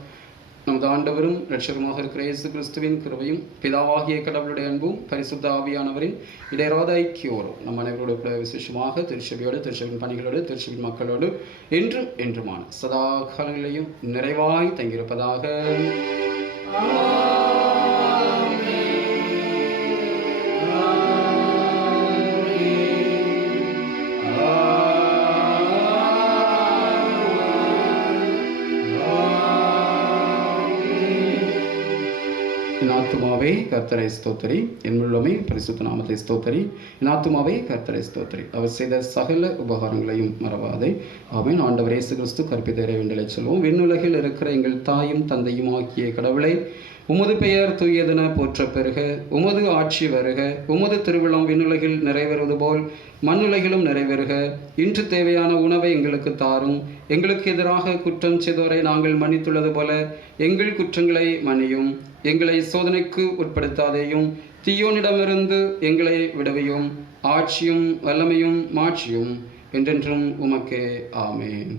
நமது ஆண்டவரும் இரட்சகருமாக இருக்கிற இயேசு கிறிஸ்துவின் கிருபையும் பிதாவாகிய கடவுளுடைய அன்பும் பரிசுத்த ஆவியானவரின் இடையறாத ஐக்கியோடும் நம் அனைவரோடு விசேஷமாக திருச்சபையோடு, திருச்சபையின் பணிகளோடு, திருச்சபையின் மக்களோடு என்றும் என்றுமான சதா காலங்களிலையும் நிறைவாய் தங்கியிருப்பதாக. என் ஆத்துமாவே கர்த்தரை ஸ்தோத்திரி, என் உள்ளமே பரிசுத்த நாமத்தை ஸ்தோத்திரி. என் ஆத்துமாவே கர்த்தரை ஸ்தோத்திரி, அவர் செய்த சகல உபகாரங்களையும் மறவாதே. ஆமென். ஆண்டவர் இயேசு கிறிஸ்து கற்பித்த இறைவேண்டலை சொல்வோம். விண்ணுலகில் இருக்கிற எங்கள் தாயும் தந்தையும் ஆகிய கடவுளை, உமது பெயர் தூயதென போற்ற பெறுக, உமது ஆட்சி வருக, உமது திருவிழம் விண்ணுலகில் நிறைவேறுவது போல் மண்ணுலகிலும் நிறைவேறுக. இன்று தேவையான உணவை எங்களுக்கு தாரும், எங்களுக்கு எதிராக குற்றம் செய்தோரை நாங்கள் மன்னித்துள்ளது போல எங்கள் குற்றங்களை மன்னியும், எங்களை சோதனைக்கு உட்படுத்தாதேயும், தீயோனிடமிருந்து எங்களை விடுவியும். ஆட்சியும் வல்லமையும் மாட்சியும் என்றென்றும் உமக்கே. ஆமென்.